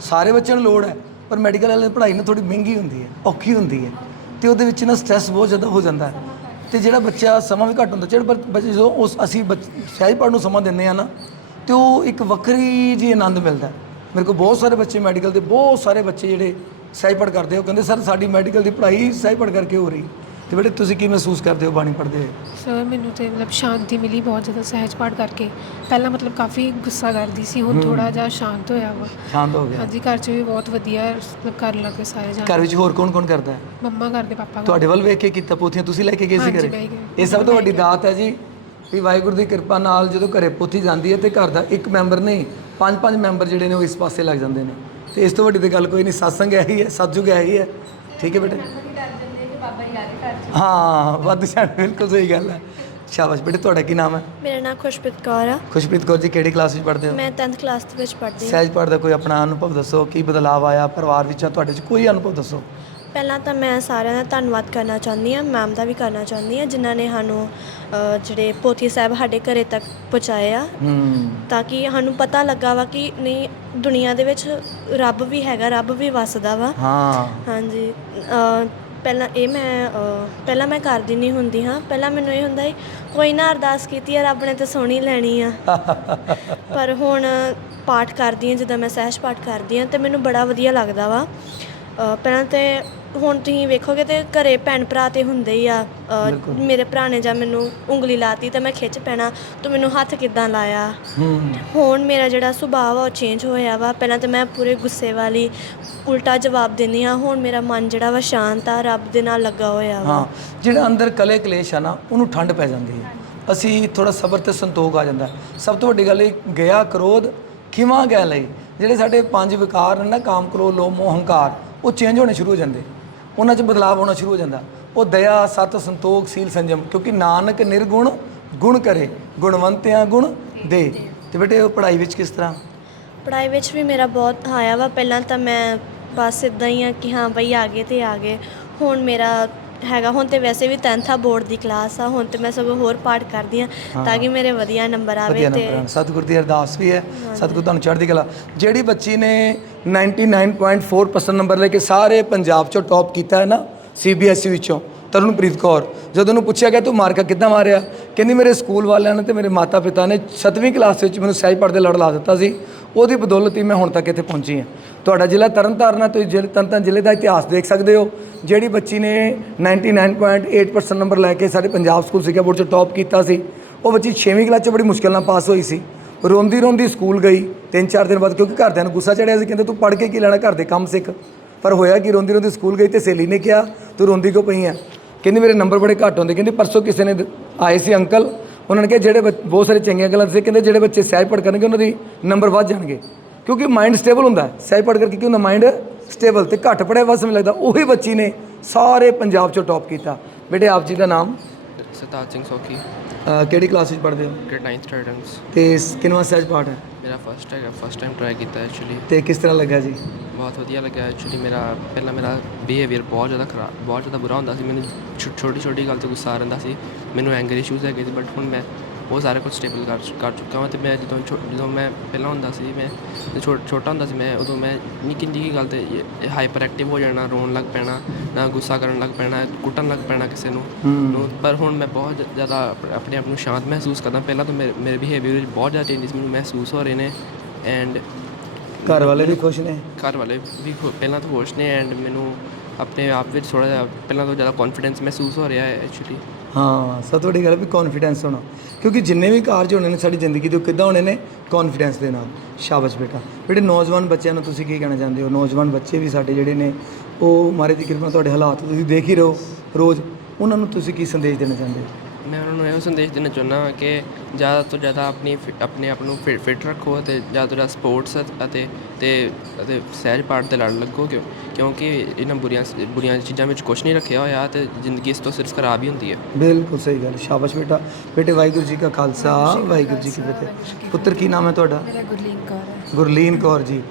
ਸਾਰੇ ਬੱਚਿਆਂ ਨੂੰ ਲੋੜ ਹੈ। ਪਰ ਮੈਡੀਕਲ ਵਾਲੇ ਦੀ ਪੜ੍ਹਾਈ ਨਾ ਥੋੜੀ ਮਹਿੰਗੀ ਹੁੰਦੀ ਹੈ ਔਖੀ ਹੁੰਦੀ ਹੈ ਤੇ ਉਹਦੇ ਵਿੱਚ ਨਾ ਸਟ੍ਰੈਸ ਬਹੁਤ ਜ਼ਿਆਦਾ ਹੋ ਜਾਂਦਾ ਹੈ ਤੇ ਜਿਹੜਾ ਬੱਚਾ ਸਮਾਂ ਵੀ ਘੱਟ ਹੁੰਦਾ ਜਿਹੜਾ ਬੱਚ- ਬੱਚੇ ਜਦੋਂ ਉਸ ਅਸੀਂ ਬੱਚ- ਸਹਿਜ ਪਾਠ ਨੂੰ ਸਮਾਂ ਦਿੰਦੇ ਆ ਨਾ ਤੇ ਉਹ ਇੱਕ ਵੱਖਰੀ ਜੀ ਆਨੰਦ ਮਿਲਦਾ ਹੈ। ਮੇਰੇ ਕੋਲ ਬਹੁਤ ਸਾਰੇ ਬੱਚੇ ਮੈਡੀਕਲ ਦੇ ਬਹੁਤ ਸਾਰੇ ਬੱਚੇ ਜਿਹੜੇ ਸਹਿਜ ਪਾਠ ਕਰਦੇ ਆ, ਉਹ ਕਹਿੰਦੇ ਸਰ ਸਾਡੀ ਮੈਡੀਕਲ ਦੀ ਪੜ੍ਹਾਈ ਸਹਿਜ ਪਾਠ ਕਰਕੇ ਹੋ ਰਹੀ ਤੇ ਬੇਟੇ ਤੁਸੀਂ ਕੀ ਮਹਿਸੂਸ ਕਰਦੇ ਹੋ ਬਾਣੀ ਪੜ੍ਹਦੇ ਹੋਏ?
ਸਰ ਮੈਨੂੰ ਤੇ ਮਤਲਬ ਸ਼ਾਂਤੀ ਮਿਲੀ ਬਹੁਤ ਜ਼ਿਆਦਾ ਸਹਿਜ ਪਾਠ ਕਰਕੇ। ਪਹਿਲਾਂ ਮਤਲਬ ਕਾਫੀ ਗੁੱਸਾ ਕਰਦੀ ਸੀ ਹੁਣ ਥੋੜਾ ਜਿਹਾ ਸ਼ਾਂਤ ਹੋਇਆ ਵਾ।
ਸ਼ਾਂਤ ਹੋ ਗਿਆ।
ਹਾਂਜੀ ਘਰ 'ਚ ਵੀ ਬਹੁਤ ਵਧੀਆ ਮਤਲਬ ਕਰ ਲੱਗੇ ਸਾਰੇ
ਘਰ
ਜਾਣੇ
ਵਿੱਚ ਹੋਰ ਕੌਣ ਕੌਣ ਕਰਦਾ ਹੈ?
ਮੰਮਾ ਕਰਦੇ ਪਾਪਾ
ਤੁਹਾਡੇ ਵੱਲ ਵੇਖ ਕੇ ਕੀਤਾ ਪੋਥੀਆਂ ਤੁਸੀਂ ਲੈ ਕੇ ਗਏ ਸੀ
ਹਾਂਜੀ,
ਘਰੇ। ਇਹ ਸਭ ਤੋਂ ਵੱਡੀ ਦਾਤ ਹੈ ਜੀ ਵੀ ਵਾਹਿਗੁਰੂ ਦੀ ਕਿਰਪਾ ਨਾਲ ਜਦੋਂ ਘਰੇ ਪੋਥੀ ਜਾਂਦੀ ਹੈ ਤੇ ਘਰ ਦਾ ਇੱਕ ਮੈਂਬਰ ਨਹੀਂ ਪੰਜ ਪੰਜ ਮੈਂਬਰ ਜਿਹੜੇ ਨੇ ਉਹ ਇਸ ਪਾਸੇ ਲੱਗ ਜਾਂਦੇ ਨੇ। ਤੇ ਇਸ ਤੋਂ ਵੱਡੀ ਤੇ ਗੱਲ ਕੋਈ ਨਹੀਂ satsang ਇਹੀ ਹੈ ਸਤਜੁਗ ਇਹੀ ਹੈ। ਠੀਕ ਹੈ ਬੇਟੇ? ਹਾਂ ਵੱਧ ਛੱਡ ਬਿਲਕੁਲ ਸਹੀ ਗੱਲ ਹੈ। ਸ਼ਾਬਾਸ਼ ਬੇਟੇ ਤੁਹਾਡਾ ਕੀ ਨਾਮ ਹੈ?
ਮੇਰਾ ਨਾਮ ਖੁਸ਼ਪ੍ਰੀਤ ਕੌਰ ਆ।
ਖੁਸ਼ਪ੍ਰੀਤ ਕੌਰ ਜੀ ਕਿਹੜੀ ਕਲਾਸ ਵਿੱਚ ਪੜ੍ਹਦੇ ਹੋ?
ਮੈਂ 10th ਕਲਾਸ ਦੇ ਵਿੱਚ ਪੜ੍ਹਦੀ ਹਾਂ।
ਸਹਿਜ ਪਾਠ ਦਾ ਕੋਈ ਆਪਣਾ ਅਨੁਭਵ ਦੱਸੋ ਕੀ ਬਦਲਾਅ ਆਇਆ ਪਰਿਵਾਰ ਵਿੱਚ ਜਾਂ ਤੁਹਾਡੇ 'ਚ ਕੋਈ ਅਨੁਭਵ ਦੱਸੋ।
ਪਹਿਲਾਂ ਤਾਂ ਮੈਂ ਸਾਰਿਆਂ ਦਾ ਧੰਨਵਾਦ ਕਰਨਾ ਚਾਹੁੰਦੀ ਹਾਂ ਮੈਮ ਦਾ ਵੀ ਕਰਨਾ ਚਾਹੁੰਦੀ ਹਾਂ ਜਿਨ੍ਹਾਂ ਨੇ ਸਾਨੂੰ ਅ, ਜਿਹੜੇ ਪੋਥੀ ਸਾਹਿਬ ਸਾਡੇ ਘਰੇ ਤੱਕ ਪਹੁੰਚਾਏ ਆ।
ਹੂੰ।
ਤਾਂ ਕਿ ਸਾਨੂੰ ਪਤਾ ਲੱਗਾ ਵਾ ਕਿ ਨਹੀਂ ਦੁਨੀਆ ਦੇ ਵਿੱਚ ਰੱਬ ਵੀ ਹੈਗਾ ਰੱਬ ਵੀ ਵਸਦਾ ਵਾ।
ਹਾਂ।
ਹਾਂਜੀ। ਅ, ਪਹਿਲਾਂ ਇਹ ਮੈਂ ਪਹਿਲਾਂ ਮੈਂ ਕਰਦੀ ਨਹੀਂ ਹੁੰਦੀ ਹਾਂ। ਪਹਿਲਾਂ ਮੈਨੂੰ ਇਹ ਹੁੰਦਾ ਸੀ ਕੋਈ ਨਾ ਅਰਦਾਸ ਕੀਤੀ ਆ ਰੱਬ ਨੇ ਤੇ ਸੋਹਣੀ ਲੈਣੀ ਆ। ਪਰ ਹੁਣ ਪਾਠ ਕਰਦੀ ਹਾਂ ਜਦੋਂ ਮੈਂ ਸਹਿਜ ਪਾਠ ਕਰਦੀ ਹਾਂ ਤੇ ਮੈਨੂੰ ਬੜਾ ਵਧੀਆ ਲੱਗਦਾ ਵਾ। ਪਹਿਲਾਂ ਤੇ ਹੁਣ ਤੁਸੀਂ ਵੇਖੋਗੇ ਤੇ ਘਰੇ ਭੈਣ ਭਰਾ ਤੇ ਹੁੰਦੇ ਹੀ ਆ ਅ,
ਬਿਲਕੁਲ।
ਮੇਰੇ ਭਰਾ ਨੇ ਜਾਂ ਮੈਨੂੰ ਉਂਗਲੀ ਲਾਤੀ ਤੇ ਮੈਂ ਖਿੱਚ ਪੈਣਾ ਤੂੰ ਮੈਨੂੰ ਹੱਥ ਕਿੱਦਾਂ ਲਾਇਆ?
ਹੂੰ।
ਹੁਣ ਮੇਰਾ ਜਿਹੜਾ ਸੁਭਾਅ ਵਾ ਉਹ ਚੇਂਜ ਹੋਇਆ ਵਾ। ਪਹਿਲਾਂ ਤਾਂ ਮੈਂ ਪੂਰੇ ਗੁੱਸੇ ਵਾਲੀ ਉਲਟਾ ਜਵਾਬ ਦਿੰਦੀ ਆ ਹੁਣ ਮੇਰਾ ਮਨ ਜਿਹੜਾ ਵਾ ਸ਼ਾਂਤ ਆ ਰੱਬ ਦੇ ਨਾਲ ਲੱਗਾ ਹੋਇਆ ਵਾ।
ਹਾਂ ਜਿਹੜਾ ਅੰਦਰ ਕਲੇ ਕਲੇਸ਼ ਆ ਨਾ ਉਹਨੂੰ ਠੰਡ ਪੈ ਜਾਂਦੀ ਹੈ। ਅਸੀਂ ਥੋੜਾ ਸਬਰ ਤੇ ਸੰਤੋਖ ਆ ਜਾਂਦਾ। ਹੈ। ਸਭ ਤੋਂ ਵੱਡੀ ਗੱਲ ਇਹ ਗਿਆ ਕ੍ਰੋਧ ਖਿਮਾ ਗਿਆ ਲਈ? ਜਿਹੜੇ ਸਾਡੇ ਪੰਜ ਵਿਕਾਰ ਨੇ ਨਾ ਕਾਮ ਕ੍ਰੋਧ ਲੋਭ ਮੋਹ ਹੰਕਾਰ ਉਹ ਚੇਂਜ ਹੋਣੇ ਸ਼ੁਰੂ ਹੋ ਜਾਂਦੇ। ਉਹਨਾਂ 'ਚ ਬਦਲਾਅ ਹੋਣਾ ਸ਼ੁਰੂ ਹੋ ਜਾਂਦਾ। ਉਹ ਦਇਆ, ਸਤ, ਸੰਤੋਖ, ਸੀਲ, ਸੰਜਮ। ਕਿਉਂਕਿ ਨਾਨਕ ਨਿਰਗੁਣ, ਗੁਣ ਕਰੇ। ਗੁਣਵੰਤਿਆਂ ਗੁਣ ਦੇ। ਤੇ ਬੇਟੇ, ਉਹ ਪੜ੍ਹਾਈ ਵਿੱਚ ਕਿਸ ਤਰ੍ਹਾਂ?
ਪੜ੍ਹਾਈ ਵਿੱਚ ਵੀ ਮੇਰਾ ਬਹੁਤ ਆਇਆ ਵਾ। ਪਹਿਲਾਂ ਤਾਂ ਮੈਂ ਬਸ ਇਦਾਂ ਹੀ ਆ ਕਿ ਹਾਂ ਬਈ ਆ ਗਏ ਤੇ ਆ ਗਏ। ਹੁਣ ਮੇਰਾ ਹੈਗਾ। ਹੁਣ ਤੇ ਵੈਸੇ ਵੀ 10th ਆ ਬੋਰਡ ਦੀ ਕਲਾਸ ਆ। ਹੁਣ ਤੇ ਮੈਂ ਸਗੋਂ ਹੋਰ ਪਾਠ ਕਰਦੀ ਆ ਤਾਂ ਕਿ ਮੇਰੇ ਵਧੀਆ ਨੰਬਰ ਆਵੇ
ਵਧੀਆ
ਤੇ
ਨੰਬਰ ਸਤਿਗੁਰ ਦੀ ਅਰਦਾਸ ਵੀ ਹੈ। ਸਤਿਗੁਰ ਤੁਹਾਨੂੰ ਚੜ੍ਹਦੀ ਕਲਾ। ਜਿਹੜੀ ਬੱਚੀ ਨੇ 99.4% ਨੰਬਰ ਲੈ ਕੇ ਸਾਰੇ ਪੰਜਾਬ ਚੋਂ ਟੌਪ ਕੀਤਾ ਹੈ ਨਾ ਸੀਬੀਐਸਈ ਵਿੱਚੋਂ। ਤਰੁਣਪ੍ਰੀਤ ਕੌਰ। ਜਦੋਂ ਉਹਨੂੰ ਪੁੱਛਿਆ ਗਿਆ, ਤੂੰ ਮਾਰਕਾ ਕਿੱਦਾਂ ਮਾਰਿਆ? ਕਹਿੰਦੀ, ਮੇਰੇ ਸਕੂਲ ਵਾਲਿਆਂ ਨੇ ਤੇ ਮੇਰੇ ਮਾਤਾ ਪਿਤਾ ਨੇ 7ਵੀਂ ਕਲਾਸ ਵਿੱਚ ਮੈਨੂੰ ਸਹਿਜ ਪੜ੍ਹਦੇ ਲੜ ਲਾ ਦਿੱਤਾ ਸੀ। ਉਹਦੀ ਬਦੌਲਤ ਹੀ ਮੈਂ ਹੁਣ ਤੱਕ ਇੱਥੇ ਪਹੁੰਚੀ ਹਾਂ। ਤੁਹਾਡਾ ਜ਼ਿਲ੍ਹਾ ਤਰਨਤਾਰਨ ਤੁਸੀਂ ਜ਼ਿਲ੍ਹੇ ਤਰਨਤਾਰਨ ਜ਼ਿਲ੍ਹੇ ਦਾ ਇਤਿਹਾਸ ਦੇਖ ਸਕਦੇ ਹੋ। ਜਿਹੜੀ ਬੱਚੀ ਨੇ 99.8% ਨੰਬਰ ਲੈ ਕੇ ਸਾਡੇ ਪੰਜਾਬ ਸਕੂਲ ਸਿੱਖਿਆ ਬੋਰਡ 'ਚ ਟੌਪ ਕੀਤਾ ਸੀ, ਉਹ ਬੱਚੀ 6ਵੀਂ ਕਲਾਸ 'ਚ ਬੜੀ ਮੁਸ਼ਕਿਲ ਨਾਲ ਪਾਸ ਹੋਈ ਸੀ। ਰੋਂਦੀ ਰੋਂਦੀ ਸਕੂਲ ਗਈ, ਤਿੰਨ ਚਾਰ ਦਿਨ ਬਾਅਦ ਕਿਉਂਕਿ ਘਰਦਿਆਂ ਨੂੰ ਗੁੱਸਾ ਚੜਿਆ ਸੀ, ਕਹਿੰਦੇ, ਤੂੰ ਪੜ੍ਹ ਕੇ ਕੀ ਲੈਣਾ, ਘਰ ਦੇ ਕੰਮ ਸਿੱਖ। ਪਰ ਹੋਇਆ ਕਿ, ਰੋਂਦੀ ਰੋਂਦੀ ਸਕੂਲ ਗਈ ਤੇ ਸਹੇਲੀ ਨੇ ਕਿਹਾ, ਤੂੰ ਰੋਂਦੀ ਕਿਉਂ ਪਈ ਆ? ਕਹਿੰਦੀ ਮੇਰੇ ਨੰਬਰ ਬੜੇ ਘੱਟ ਹੁੰਦੇ। ਕਹਿੰਦੀ ਪਰਸੋਂ ਕਿਸੇ ਨੇ ਆਏ ਸੀ ਅੰਕਲ ਉਹਨਾਂ ਨੇ ਕਿਹਾ ਜਿਹੜੇ ਬਹੁਤ ਸਾਰੇ ਚੰਗੀਆਂ ਗੱਲਾਂ ਦੱਸੇ ਕਹਿੰਦੇ ਜਿਹੜੇ ਬੱਚੇ ਸਹਿਜ ਪੜ੍ਹ ਕਰਨਗੇ ਉਹਨਾਂ ਦੀ ਨੰਬਰ ਵੱਧ ਜਾਣਗੇ। ਕਿਉਂਕਿ ਮਾਈਂਡ ਸਟੇਬਲ ਹੁੰਦਾ। ਸਹਿਜ ਪੜ੍ਹ ਕਰਕੇ ਕੀ ਹੁੰਦਾ? ਮਾਈਂਡ ਸਟੇਬਲ ਤੇ ਘੱਟ ਪੜਿਆ ਵਾ ਸਮਝ ਲੱਗਦਾ ਉਹੀ ਬੱਚੀ ਨੇ ਸਾਰੇ ਪੰਜਾਬ ਚੋਂ ਟੌਪ ਕੀਤਾ। ਬੇਟੇ ਆਪ ਜੀ ਦਾ ਨਾਮ?
ਸਰਤਾਜ ਸਿੰਘ ਸੋਖੀ।
ਕਿਹੜੀ ਕਲਾਸ ਵਿੱਚ ਪੜ੍ਹਦੇ ਹੋ?
ਗ੍ਰੇਡ 9th ਸਟੂਡੈਂਟਸ
ਤੇ ਸ- ਕਿੰਨਵਾਂ ਸਹਿਜ ਪਾਠ ਹੈ?
ਮੇਰਾ ਫਸਟ ਹੈਗਾ ਫਸਟ ਟਾਈਮ ਟਰਾਈ ਕੀਤਾ ਐਕਚੁਅਲੀ
ਤੇ ਕਿਸ ਤਰ੍ਹਾਂ ਲੱਗਾ ਜੀ?
ਬਹੁਤ ਵਧੀਆ ਲੱਗਿਆ ਐਕਚੁਅਲੀ ਮੇਰਾ ਪਹਿਲਾਂ ਮੇਰਾ ਬਿਹੇਵੀਅਰ ਬਹੁਤ ਜ਼ਿਆਦਾ ਖਰਾਬ ਬਹੁਤ ਜ਼ਿਆਦਾ ਬੁਰਾ ਹੁੰਦਾ ਸੀ। ਮੈਨੂੰ ਛੋਟੀ ਛੋਟੀ ਗੱਲ ਤੇ ਗੁੱਸਾ ਆ ਰਹਿੰਦਾ ਸੀ। ਮੈਨੂੰ ਐਂਗਰ ਇਸ਼ੂਜ਼ ਹੈਗੇ ਸੀ ਬਟ ਹੁਣ ਮੈਂ ਉਹ ਸਾਰਾ ਕੁਝ ਸਟੇਬਲ ਕਰ ਕਰ ਚੁੱਕਾ ਹਾਂ ਤੇ ਮੈਂ ਜਦੋਂ ਜਦੋਂ ਮੈਂ ਪਹਿਲਾਂ ਹੁੰਦਾ ਸੀ ਮੈਂ ਛੋਟਾ ਹੁੰਦਾ ਸੀ ਮੈਂ ਉਦੋਂ ਮੈਂ ਨਿੱਕੀ ਨਿੱਕੀ ਗੱਲ ਤੇ ਹਾਈਪਰ ਐਕਟਿਵ ਹੋ ਜਾਣਾ ਰੋਣ ਲੱਗ ਪੈਣਾ ਨਾ ਗੁੱਸਾ ਕਰਨ ਲੱਗ ਪੈਣਾ ਕੁੱਟਣ ਲੱਗ ਪੈਣਾ ਕਿਸੇ ਨੂੰ। ਪਰ ਹੁਣ ਮੈਂ ਬਹੁਤ ਜ਼ਿਆਦਾ ਆਪ- ਆਪਣੇ ਆਪ ਨੂੰ ਸ਼ਾਂਤ ਮਹਿਸੂਸ ਕਰਦਾ ਪਹਿਲਾਂ ਤਾਂ ਮੇਰੇ ਮੇਰੇ ਬਿਹੇਵੀਅਰ ਵਿੱਚ ਬਹੁਤ ਜ਼ਿਆਦਾ ਚੇਂਜਸ ਮੈਨੂੰ ਮਹਿਸੂਸ ਹੋ ਰਹੇ ਨੇ ਐਂਡ
ਘਰ ਵਾਲੇ ਵੀ ਖੁਸ਼ ਨੇ?
ਘਰ ਵਾਲੇ ਵੀ ਪਹਿਲਾਂ ਤੋਂ ਖੁਸ਼ ਨੇ ਐਂਡ ਮੈਨੂੰ ਆਪਣੇ ਆਪ ਵਿੱਚ ਥੋੜਾ ਜਿਹਾ ਪਹਿਲਾਂ ਤੋਂ ਜ਼ਿਆਦਾ ਕੌਨਫੀਡੈਂਸ ਮਹਿਸੂਸ ਹੋ ਰਿਹਾ ਹੈ ਐਕਚੁਅਲੀ
ਹਾਂ, ਸਭ ਤੋਂ ਵੱਡੀ ਗੱਲ ਵੀ ਕੌਨਫੀਡੈਂਸ ਹੋਣਾ। ਕਿਉਂਕਿ ਜਿੰਨੇ ਵੀ ਕਾਰਜ ਹੋਣੇ ਨੇ, ਸਾਡੀ ਜ਼ਿੰਦਗੀ ਦੇ ਉਹ ਕਿੱਦਾਂ ਹੋਣੇ ਨੇ ਕੌਨਫੀਡੈਂਸ ਦੇ ਨਾਲ। ਸ਼ਾਬਾਸ਼ ਬੇਟਾ। ਬੇਟੇ ਨੌਜਵਾਨ ਬੱਚਿਆਂ ਨੂੰ ਤੁਸੀਂ ਕੀ ਕਹਿਣਾ ਚਾਹੁੰਦੇ ਹੋ? ਨੌਜਵਾਨ ਬੱਚੇ ਵੀ ਸਾਡੇ ਜਿਹੜੇ ਨੇ, ਉਹ ਮਾਰੇ ਦੀ ਕਿਰਪਾ ਤੁਹਾਡੇ ਹਾਲਾਤ ਤੁਸੀਂ ਦੇਖ ਹੀ ਰਹੋ ਰੋਜ਼। ਉਹਨਾਂ ਨੂੰ ਤੁਸੀਂ ਕੀ ਸੰਦੇਸ਼ ਦੇਣਾ ਚਾਹੁੰਦੇ ਹੋ?
ਮੈਂ ਉਹਨਾਂ ਨੂੰ ਇਹੋ ਸੰਦੇਸ਼ ਦੇਣਾ ਚਾਹੁੰਦਾ ਹਾਂ ਕਿ ਜ਼ਿਆਦਾ ਤੋਂ ਜ਼ਿਆਦਾ ਆਪਣੀ ਫਿ- ਆਪਣੇ ਆਪ ਨੂੰ ਫਿਟ ਰੱਖੋ ਅਤੇ ਜ਼ਿਆਦਾ ਤੋਂ ਜ਼ਿਆਦਾ ਸਪੋਰਟਸ ਅਤੇ ਤੇ ਅਤੇ ਸਹਿਜ ਪਾਠ ਤੇ ਲੜ ਲੱਗੋ ਕਿਉਂ ਕਿਉਂਕਿ ਇਹਨਾਂ ਬੁਰੀਆਂ ਬੁਰੀਆਂ ਚੀਜ਼ਾਂ ਵਿੱਚ ਕੁਝ ਨਹੀਂ ਰੱਖਿਆ ਹੋਇਆ ਤੇ ਜ਼ਿੰਦਗੀ ਇਸ ਤੋਂ ਸਿਰਫ ਖਰਾਬ ਹੀ ਹੁੰਦੀ ਹੈ।
ਬਿਲਕੁਲ ਸਹੀ ਗੱਲ ਸ਼ਾਬਾਸ਼ ਬੇਟਾ। ਬੇਟੇ ਵਾਹਿਗੁਰੂ ਜੀ ਕਾ ਖਾਲਸਾ ਵਾਹਿਗੁਰੂ ਜੀ ਕੀ ਫਤਿਹ। ਪੁੱਤਰ ਕੀ ਨਾਮ ਹੈ ਤੁਹਾਡਾ?
ਮੇਰਾ ਗੁਰਲੀਨ ਕੌਰ ਹੈ।
ਗੁਰਲੀਨ ਕੌਰ ਜੀ।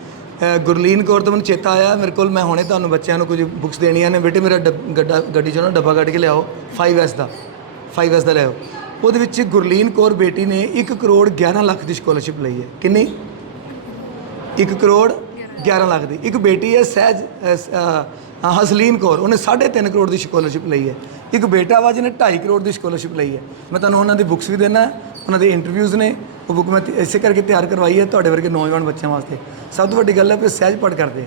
ਗੁਰਲੀਨ ਕੌਰ ਤੋਂ ਮੈਨੂੰ ਚੇਤਾ ਆਇਆ ਮੇਰੇ ਕੋਲ ਮੈਂ ਹੁਣੇ ਤੁਹਾਨੂੰ ਬੱਚਿਆਂ ਨੂੰ ਕੁਝ ਬੁੱਕਸ ਦੇਣੀਆਂ ਨੇ। ਬੇਟੇ ਮੇਰਾ ਡੱਬ- ਗੱਡਾ ਗੱਡੀ ਚੋਂ ਨਾ ਡੱਬਾ ਕੱਢ ਕੇ ਲਿਆਓ 5S ਦਾ। 5S ਦਾ ਲਿਆਓ ਉਹਦੇ ਵਿੱਚ ਗੁਰਲੀਨ ਕੌਰ ਬੇਟੀ ਨੇ 1 ਕਰੋੜ 11 ਲੱਖ ਦੀ ਸਕਾਲਰਸ਼ਿਪ ਲਈ ਹੈ। ਕਿੰਨੀ? 1 ਕਰੋੜ 11 ਲੱਖ ਦੀ। ਇੱਕ ਬੇਟੀ ਹੈ ਸਹਿਜ ਹਸਲੀਨ ਕੌਰ। ਉਹਨੇ 3.5 ਕਰੋੜ ਦੀ ਸਕਾਲਰਸ਼ਿਪ ਲਈ ਹੈ। ਇੱਕ ਬੇਟਾ ਵਾ ਜਿਹਨੇ 2.5 ਕਰੋੜ ਦੀ ਸਕਾਲਰਸ਼ਿਪ ਲਈ ਹੈ। ਮੈਂ ਤੁਹਾਨੂੰ ਉਹਨਾਂ ਦੀ ਬੁੱਕਸ ਵੀ ਦੇਣਾ ਉਹਨਾਂ ਦੇ ਇੰਟਰਵਿਊਜ਼ ਨੇ। ਉਹ ਬੁੱਕ ਮੈਂ ਇਸੇ ਕਰਕੇ ਤਿਆਰ ਕਰਵਾਈ ਹੈ ਤੁਹਾਡੇ ਵਰਗੇ ਨੌਜਵਾਨ ਬੱਚਿਆਂ ਵਾਸਤੇ। ਸਭ ਤੋਂ ਵੱਡੀ ਗੱਲ ਹੈ ਕਿ ਸਹਿਜ ਪੜ ਕਰਦੇ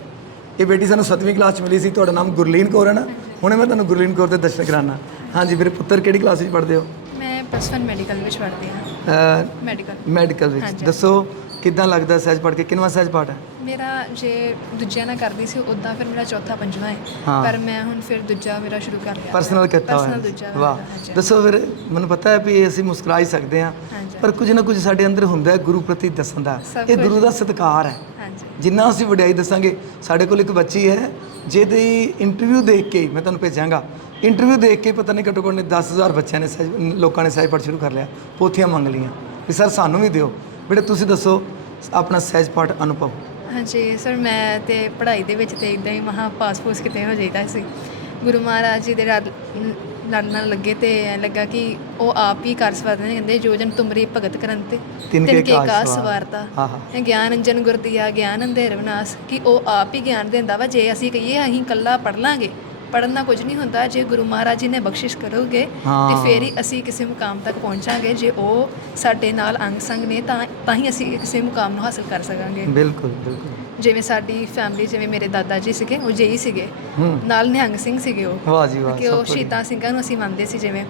ਇਹ ਬੇਟੀ ਸਾਨੂੰ 7ਵੀਂ ਕਲਾਸ ਚ ਮਿਲੀ ਸੀ। ਤੁਹਾਡਾ ਨਾਮ ਗੁਰਲੀਨ ਕੌਰ ਹੈ ਨਾ? ਹੁਣੇ ਮੈਂ ਤੁਹਾਨੂੰ ਗੁਰਲੀਨ ਕੌਰ ਦੇ ਦਰਸ਼ਨ ਕਰਾਉਣਾ ਹਾਂਜੀ ਮੇਰੇ ਪੁੱਤਰ ਕਿਹੜੀ ਕਲਾਸ ਵਿੱਚ ਪੜ੍ਹਦੇ ਹੋ?
ਮੈਂ ਪਲੱਸ 1 ਮੈਡੀਕਲ ਵਿੱਚ ਪੜ੍ਹਦੀ ਹਾਂ। ਮੈਡੀਕਲ
ਮੈਡੀਕਲ ਵਿੱਚ।
ਹਾਂਜੀ।
ਦੱਸੋ ਕਿੱਦਾਂ ਲੱਗਦਾ ਸਹਿਜ ਪੜ ਕੇ? ਕਿੰਨਵਾਂ ਸਹਿਜ ਪਾਠ ਹੈ?
ਮੇਰਾ ਜੇ ਦੂਜਿਆਂ ਨਾਲ ਕਰਦੀ ਸੀ ਉਦਾਂ ਫਿਰ ਮੇਰਾ ਚੌਥਾ ਪੰਜਵਾਂ ਹੈ।
ਹਾਂ।
ਪਰ ਮੈਂ ਹੁਣ ਫਿਰ ਦੂਜਾ ਮੇਰਾ ਸ਼ੁਰੂ ਕਰ ਲਿਆ।
ਪਰਸਨਲ ਕੀਤਾ ਹੋਇਆ।
ਪਰਸਨਲ ਦੂਜਾ
ਵਾਹ।
ਹਾਂਜੀ।
ਦੱਸੋ ਫਿਰ ਮੈਨੂੰ ਪਤਾ ਹੈ ਵੀ ਅਸੀਂ ਮੁਸਕਰਾ ਹੀ ਸਕਦੇ ਹਾਂ
ਹਾਂਜੀ।
ਪਰ ਕੁਝ ਨਾ ਕੁਝ ਸਾਡੇ ਅੰਦਰ ਹੁੰਦਾ ਹੈ ਗੁਰੂ ਪ੍ਰਤੀ ਦੱਸਣ ਦਾ।
ਸਭ
ਇਹ
ਕੁਝ।
ਗੁਰੂ ਦਾ ਸਤਿਕਾਰ ਹੈ।
ਹਾਂਜੀ।
ਜਿੰਨਾ ਅਸੀਂ ਵਡਿਆਈ ਦੱਸਾਂਗੇ ਸਾਡੇ ਕੋਲ ਇੱਕ ਬੱਚੀ ਹੈ ਜਿਹਦੀ ਇੰਟਰਵਿਊ ਦੇਖ ਕੇ ਹੀ ਮੈਂ ਤੁਹਾਨੂੰ ਭੇਜਾਂਗਾ। ਇੰਟਰਵਿਊ ਦੇਖ ਕੇ ਪਤਾ ਨਹੀਂ ਘੱਟੋ ਘੱਟ ਨੇ 10000 ਬੱਚਿਆਂ ਨੇ ਸਹਿਜ- ਲੋਕਾਂ ਨੇ ਸਹਿਜ ਪਾਠ ਸ਼ੁਰੂ ਕਰ ਲਿਆ ਪੋਥੀਆਂ ਮੰਗ ਲਈਆਂ। ਵੀ ਸਰ ਸਾਨੂੰ ਵੀ ਦਿਓ। ਬੇਟੇ ਤੁਸੀਂ ਦੱਸੋ ਆਪਣਾ ਸਹਿਜ ਪਾਠ ਅਨੁਭਵ।
ਹਾਂਜੀ ਸਰ ਮੈਂ ਤੇ ਪੜ੍ਹਾਈ ਦੇ ਵਿੱਚ ਤੇ ਇਦਾਂ ਹੀ ਮਹਾ ਪਾਸ ਪੂਸ ਕਿਤੇ ਹੋ ਜਾਈਦਾ ਸੀ। ਗੁਰੂ ਮਹਾਰਾਜ ਜੀ ਦੇ ਲੜ ਨਾਲ ਲੱਗੇ ਤੇ ਐਂ ਲੱਗਾ ਕਿ ਉਹ ਆਪ ਹੀ ਕਰ ਸਵਾਰਦੇ ਨੇ। ਕਹਿੰਦੇ ਜੋ ਜਨ ਤੁਮਰੀ ਭਗਤ ਕਰਨ ਤੇ
ਤਿਨ ਕੇ ਸਵਾਰ।
ਸਵਾਰਤਾ। ਇਹ ਗਿਆਨ ਅੰਜਨ ਗੁਰ ਦੀਆ ਗਿਆਨ ਅੰਧੇਰ ਵਿਨਾਸ਼ ਕਿ ਉਹ ਆਪ ਹੀ ਗਿਆਨ ਦਿੰਦਾ ਵਾ। ਜੇ ਅਸੀਂ ਕਹੀਏ ਅਸੀਂ ਕੱਲਾ ਪੜ ਲਾਂਗੇ। ਪੜਨ ਨਾਲ ਕੁਝ ਨਹੀਂ ਹੁੰਦਾ। ਜੇ ਗੁਰੂ ਮਹਾਰਾਜ ਜੀ ਨੇ ਬਖਸ਼ਿਸ਼ ਕਰੋਗੇ ਤੇ
ਹਾਂ।
ਫੇਰ ਹੀ ਅਸੀਂ ਕਿਸੇ ਮੁਕਾਮ ਤੱਕ ਪਹੁੰਚਾਂਗੇ। ਜੇ ਉਹ ਸਾਡੇ ਨਾਲ ਅੰਗ ਸੰਗ ਨੇ ਤਾਂ ਤਾਂ ਹੀ ਅਸੀਂ ਕਿਸੇ ਮੁਕਾਮ ਨੂੰ ਹਾਸਲ ਕਰ ਸਕਾਂਗੇ।
ਬਿਲਕੁਲ ਬਿਲਕੁਲ।
ਜਿਵੇਂ ਸਾਡੀ ਫੈਮਿਲੀ ਜਿਵੇਂ ਮੇਰੇ ਦਾਦਾ ਜੀ ਸੀਗੇ ਉਹ ਜੇਈ ਸੀਗੇ।
ਹੂੰ।
ਨਾਲ ਨਿਹੰਗ ਸਿੰਘ ਸੀਗੇ ਉਹ।
ਵਾਹ ਜੀ ਵਾਹ
ਕਿ
ਸਭ
ਉਹ
ਤੋਂ ਵਧੀਆ।
ਸ਼ਹੀਦਾਂ ਸਿੰਘਾਂ ਨੂੰ ਅਸੀਂ ਮੰਨਦੇ ਸੀ ਜਿਵੇਂ।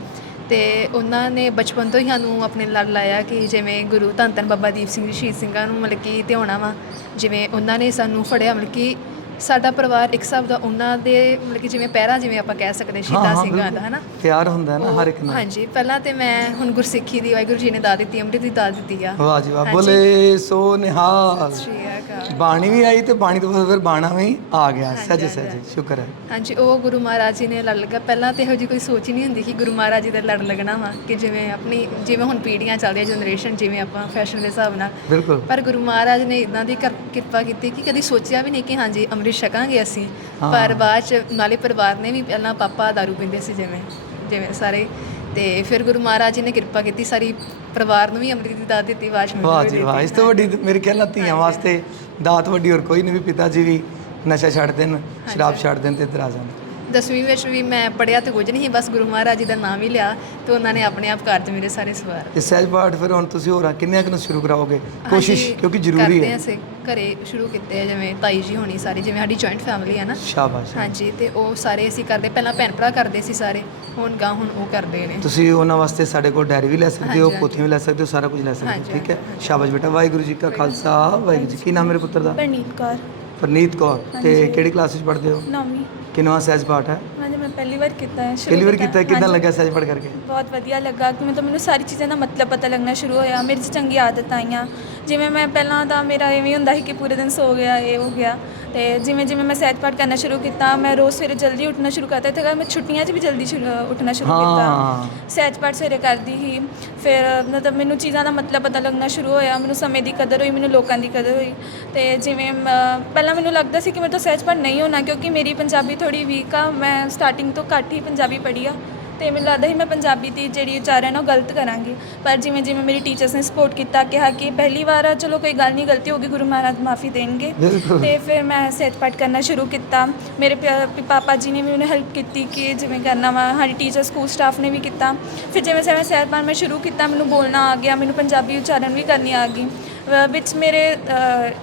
ਤੇ ਉਹਨਾਂ ਨੇ ਬਚਪਨ ਤੋਂ ਹੀ ਸਾਨੂੰ ਆਪਣੇ ਲੜ ਲਾਇਆ ਕਿ ਜਿਵੇਂ ਗੁਰੂ ਧੰਨ ਧੰਨ ਬਾਬਾ ਦੀਪ ਸਿੰਘ ਜੀ ਸ਼ਹੀਦ ਸਿੰਘਾਂ ਨੂੰ ਮਤਲਬ ਕਿ ਧਿਆਉਣਾ ਵਾ। ਜਿਵੇਂ ਉਹਨਾਂ ਨੇ ਸਾਨੂੰ ਫੜਿਆ ਮਤਲਬ ਕਿ ਸਾਡਾ ਪਰਿਵਾਰ ਇੱਕ ਹਿਸਾਬ ਦਾ ਉਹਨਾਂ ਦੇ ਮਤਲਬ ਕਿ ਜਿਵੇਂ ਪਹਿਰਾ ਜਿਵੇਂ ਆਪਾਂ ਕਹਿ ਸਕਦੇ
ਹਾਂ,
ਸਿੰਘਾਂ ਦਾ। ਹਨਾ?
ਪਿਆਰ ਹੁੰਦਾ ਨਾ ਹਰ ਇੱਕ ਨਾਲ।
ਹਾਂਜੀ ਪਹਿਲਾਂ ਤੇ ਮੈਂ ਹੁਣ ਗੁਰਸਿੱਖੀ ਦੀ ਵਾਹਿਗੁਰੂ ਜੀ ਨੇ ਦਾਤ ਦਿੱਤੀ ਅੰਮ੍ਰਿਤ ਦੀ ਦਾਤ ਦਿੱਤੀ ਆ।
ਵਾਹ ਜੀ ਵਾਹ। ਬੋਲੇ ਸੋ ਨਿਹਾਲ। ਬਾਣੀ ਵੀ ਆਈ ਤੇ ਬਾਣੀ ਤੋਂ ਫਿਰ ਬਾਣਾ ਵੀ ਆ ਗਿਆ।
ਹਾਂਜੀ।
ਸਹਿਜ ਸ਼ੁਕਰ ਹੈ।
ਹਾਂਜੀ ਉਹ ਗੁਰੂ ਮਹਾਰਾਜ ਜੀ ਨੇ ਲੜ ਲੱਗਾ। ਪਹਿਲਾਂ ਤੇ ਇਹੋ ਜਿਹੀ ਕੋਈ ਸੋਚ ਹੀ ਨਹੀਂ ਹੁੰਦੀ ਕਿ ਗੁਰੂ ਮਹਾਰਾਜ ਜੀ ਦਾ ਲੜ ਲੱਗਣਾ ਵਾ ਕਿ ਜਿਵੇਂ ਆਪਣੀ ਜਿਵੇਂ ਹੁਣ ਪੀੜ੍ਹੀਆਂ ਚੱਲਦੀਆਂ ਜਨਰੇਸ਼ਨ ਜਿਵੇਂ ਆਪਾਂ ਫੈਸ਼ਨ ਦੇ ਹਿਸਾਬ ਨਾਲ।
ਬਿਲਕੁਲ।
ਪਰ ਗੁਰੂ ਮਹਾਰਾਜ ਨੇ ਇਦਾਂ ਦੀ ਕਿਰ- ਕਿਰਪਾ ਕੀਤੀ ਕਿ ਕਦੀ ਸੋਚਿਆ ਵੀ ਨਹੀਂ ਕਿ ਹਾਂਜੀ ਅੰਮ੍ਰਿਤ ਛਕਾਂਗੇ ਅਸੀਂ। ਪਰ ਬਾਅਦ ਚ ਨਾਲੇ ਪਰਿਵਾਰ ਨੇ ਵੀ ਪਹਿਲਾਂ ਪਾਪਾ ਦਾਰੂ ਪੀਂਦੇ ਸੀ ਜਿਵੇਂ ਜਿਵੇਂ ਸਾਰੇ। ਤੇ ਫਿਰ ਗੁਰੂ ਮਹਾਰਾਜ ਜੀ ਨੇ ਕਿਰਪਾ ਕੀਤੀ ਸਾਰੀ ਪਰਿਵਾਰ ਨੂੰ ਵੀ ਅੰਮ੍ਰਿਤ ਦੀ ਦਾਤ ਦਿੱਤੀ ਬਾਅਦ ਮੈਨੂੰ
ਵਾਹ
ਵੀ
ਜੀ
ਦਿੱਤੀ।
ਵਾਹ ਇਸ ਤੋਂ ਵੱਡੀ ਮੇਰੇ ਖਿਆਲ ਨਾਲ ਧੀਆਂ ਵਾਸਤੇ ਦਾਤ ਵੱਡੀ ਹੋਰ ਕੋਈ ਨਹੀਂ ਵੀ ਪਿਤਾ ਜੀ ਵੀ ਨਸ਼ਾ ਛੱਡ ਦੇਣ ਸ਼ਰਾਬ ਛੱਡ ਦੇਣ ਤੇ ਆ ਜਾਣ।
ਦਸਵੀਂ ਵਿੱਚ ਵੀ ਮੈਂ ਪੜਿਆ ਤੇ ਕੁਝ ਨਹੀਂ ਬਸ ਗੁਰੂ ਮਹਾਰਾਜ ਜੀ ਦਾ ਨਾਮ ਹੀ ਲਿਆ ਤੇ ਉਹਨਾਂ ਨੇ ਆਪਣੇ ਆਪ ਕਾਰਜ ਮੇਰੇ ਸਾਰੇ ਸਵਾਰ
ਇਹ ਸਹਿਜ ਪਾਠ ਫਿਰ ਹੁਣ ਤੁਸੀਂ ਹੋਰਾਂ ਕਿੰਨਿਆਂ ਕੁ ਨੂੰ ਸ਼ੁਰੂ ਕਰਾਓਗੇ? ਕੋਸ਼ਿਸ਼
ਹਾਂਜੀ,
ਕਿਉਂਕਿ ਜ਼ਰੂਰੀ
ਕਰਦੇ
ਹੈ
ਹਾਂ ਅਸੀਂ ਘਰੇ ਸ਼ੁਰੂ ਕੀਤੇ ਆ ਜਿਵੇਂ ਤਾਈ ਜੀ ਹੋਣੀ ਸਾਰੀ ਜਿਵੇਂ ਸਾਡੀ ਜੁਆਇੰਟ ਫੈਮਿਲੀ ਹੈ ਨਾ।
ਸ਼ਾਬਾਸ਼।
ਹਾਂਜੀ ਤੇ ਉਹ ਸਾਰੇ ਅਸੀਂ ਕਰਦੇ ਪਹਿਲਾਂ ਭੈਣ ਭਰਾ ਕਰਦੇ ਸੀ ਸਾਰੇ ਹੁਣ ਗਾਂ ਹੁਣ ਉਹ ਕਰਦੇ ਨੇ।
ਤੁਸੀਂ ਉਹਨਾਂ ਵਾਸਤੇ ਸਾਡੇ ਕੋਲ ਡਾਇਰੀ ਵੀ ਲੈ ਸਕਦੇ ਹੋ
ਹਾਂਜੀ,
ਪੋਥੀਆਂ ਵੀ ਲੈ ਸਕਦੇ ਹੋ ਸਾਰਾ ਕੁਝ ਲੈ ਸਕਦੇ ਹੋ
ਹਾਂਜੀ,
ਠੀਕ ਹੈ? ਸ਼ਾਬਾਸ਼ ਬੇਟਾ ਵਾਹਿਗੁਰੂ ਜੀ ਕਾ ਖਾਲਸਾ ਵਾਹਿਗੁਰੂ ਜੀ ਕੀ ਨਾਮ ਮੇਰੇ ਪੁੱਤਰ ਦਾ?
ਪਰਨੀਤ ਕੌਰ।
ਪਰਨੀਤ ਕੌਰ ਤੇ ਕਿਹੜੀ ਕਲਾਸ ਵਿੱਚ ਪੜ੍ਹਦੇ ਹੋ?
ਨੌਵੀਂ।
ਕਿੰਨਵਾਂ ਸਹਿਜ ਪਾਠ ਹੈ?
ਹਾਂਜੀ ਮੈਂ ਪਹਿਲੀ ਵਾਰ ਕੀਤਾ ਹੈ ਸ਼ੁਰੂ
ਪਹਿਲੀ ਵਾਰ ਕੀਤਾ ਕਿਦਾਂ
ਹਾਂਜੀ।
ਲੱਗਾ ਸਹਿਜ ਪਾਠ ਕਰਕੇ?
ਬਹੁਤ ਵਧੀਆ ਲੱਗਾ ਕਿ ਮੈਨੂੰ ਮੈਨੂੰ ਸਾਰੀ ਚੀਜ਼ਾਂ ਦਾ ਮਤਲਬ ਪਤਾ ਲੱਗਣਾ ਸ਼ੁਰੂ ਹੋਇਆ ਮੇਰੇ 'ਚ ਚੰਗੀ ਆਦਤਾਂ ਆਈਆਂ। ਜਿਵੇਂ ਮੈਂ ਪਹਿਲਾਂ ਤਾਂ ਮੇਰਾ ਐਵੇਂ ਹੁੰਦਾ ਸੀ ਕਿ ਪੂਰੇ ਦਿਨ ਸੋ ਗਿਆ ਇਹ ਹੋ ਗਿਆ। ਤੇ ਜਿਵੇਂ ਜਿਵੇਂ ਮੈਂ ਸਹਿਜ ਪਾਠ ਕਰਨਾ ਸ਼ੁਰੂ ਕੀਤਾ ਮੈਂ ਰੋਜ਼ ਸਵੇਰੇ ਜਲਦੀ ਉੱਠਣਾ ਸ਼ੁਰੂ ਕਰਤਾ ਤੇ ਮੈਂ ਛੁੱਟੀਆਂ 'ਚ ਵੀ ਜਲਦੀ ਸ਼ੁਰੂ- ਉੱਠਣਾ ਸ਼ੁਰੂ
ਹਾਂ।
ਕੀਤਾ ਸਹਿਜ ਪਾਠ ਸਵੇਰੇ ਕਰਦੀ ਸੀ। ਫਿਰ ਮਤਲਬ ਮੈਨੂੰ ਚੀਜ਼ਾਂ ਦਾ ਮਤਲਬ ਪਤਾ ਲੱਗਣਾ ਸ਼ੁਰੂ ਹੋਇਆ, ਮੈਨੂੰ ਸਮੇਂ ਦੀ ਕਦਰ ਹੋਈ, ਮੈਨੂੰ ਲੋਕਾਂ ਦੀ ਕਦਰ ਹੋਈ। ਤੇ ਜਿਵੇਂ ਮ- ਪਹਿਲਾਂ ਮੈਨੂੰ ਲੱਗਦਾ ਸੀ ਕਿ ਮੇਰੇ ਤੋਂ ਸਹਿਜ ਪਾਠ ਨਹੀਂ ਹੋਣਾ, ਕਿਉਂਕਿ ਮੇਰੀ ਪੰਜਾਬੀ ਥੋੜੀ ਵੀਕ ਆ, ਮੈਂ ਸਟਾਰਟਿੰਗ ਤੋਂ ਘੱਟ ਹੀ ਪੰਜਾਬੀ ਪੜ੍ਹੀ ਆ। ਤੇ ਮੈਨੂੰ ਲੱਗਦਾ ਸੀ ਮੈਂ ਪੰਜਾਬੀ ਦੀ ਜਿਹੜੀ ਉਚਾਰਨ ਉਹ ਗਲਤ ਕਰਾਂਗੀ। ਪਰ ਜਿਵੇਂ ਜਿਵੇਂ ਮੇਰੀ ਟੀਚਰਸ ਨੇ ਸਪੋਰਟ ਕੀਤਾ ਕਿਹਾ ਕਿ ਪਹਿਲੀ ਵਾਰ ਆ ਚਲੋ ਕੋਈ ਗੱਲ ਨਹੀਂ ਗਲਤੀ ਹੋ ਗਈ ਗੁਰੂ ਮਹਾਰਾਜ ਮਾਫੀ ਦੇਣਗੇ। ਤੇ ਫਿਰ ਮੈਂ ਸਹਿਜ ਪਾਠ ਕਰਨਾ ਸ਼ੁਰੂ ਕੀਤਾ। ਮੇਰੇ ਪਾਪਾ ਜੀ ਨੇ ਵੀ ਮੈਨੂੰ ਹੈਲਪ ਕੀਤੀ ਕਿ ਜਿਵੇਂ ਕਰਨਾ ਵਾ ਸਾਡੀ ਟੀਚਰ ਸਕੂਲ ਸਟਾਫ ਨੇ ਵੀ ਕੀਤਾ। ਫਿਰ ਜਿਵੇਂ ਜਿਵੇਂ ਸਹਿਜ ਪਾਠ ਮੈਂ ਸ਼ੁਰੂ ਕੀਤਾ ਮੈਨੂੰ ਬੋਲਣਾ ਆ ਗਿਆ ਮੈਨੂੰ ਪੰਜਾਬੀ ਉਚਾਰਨ ਵੀ ਕਰਨੀ ਆ ਗਈ। ਵਿੱਚ ਮੇਰੇ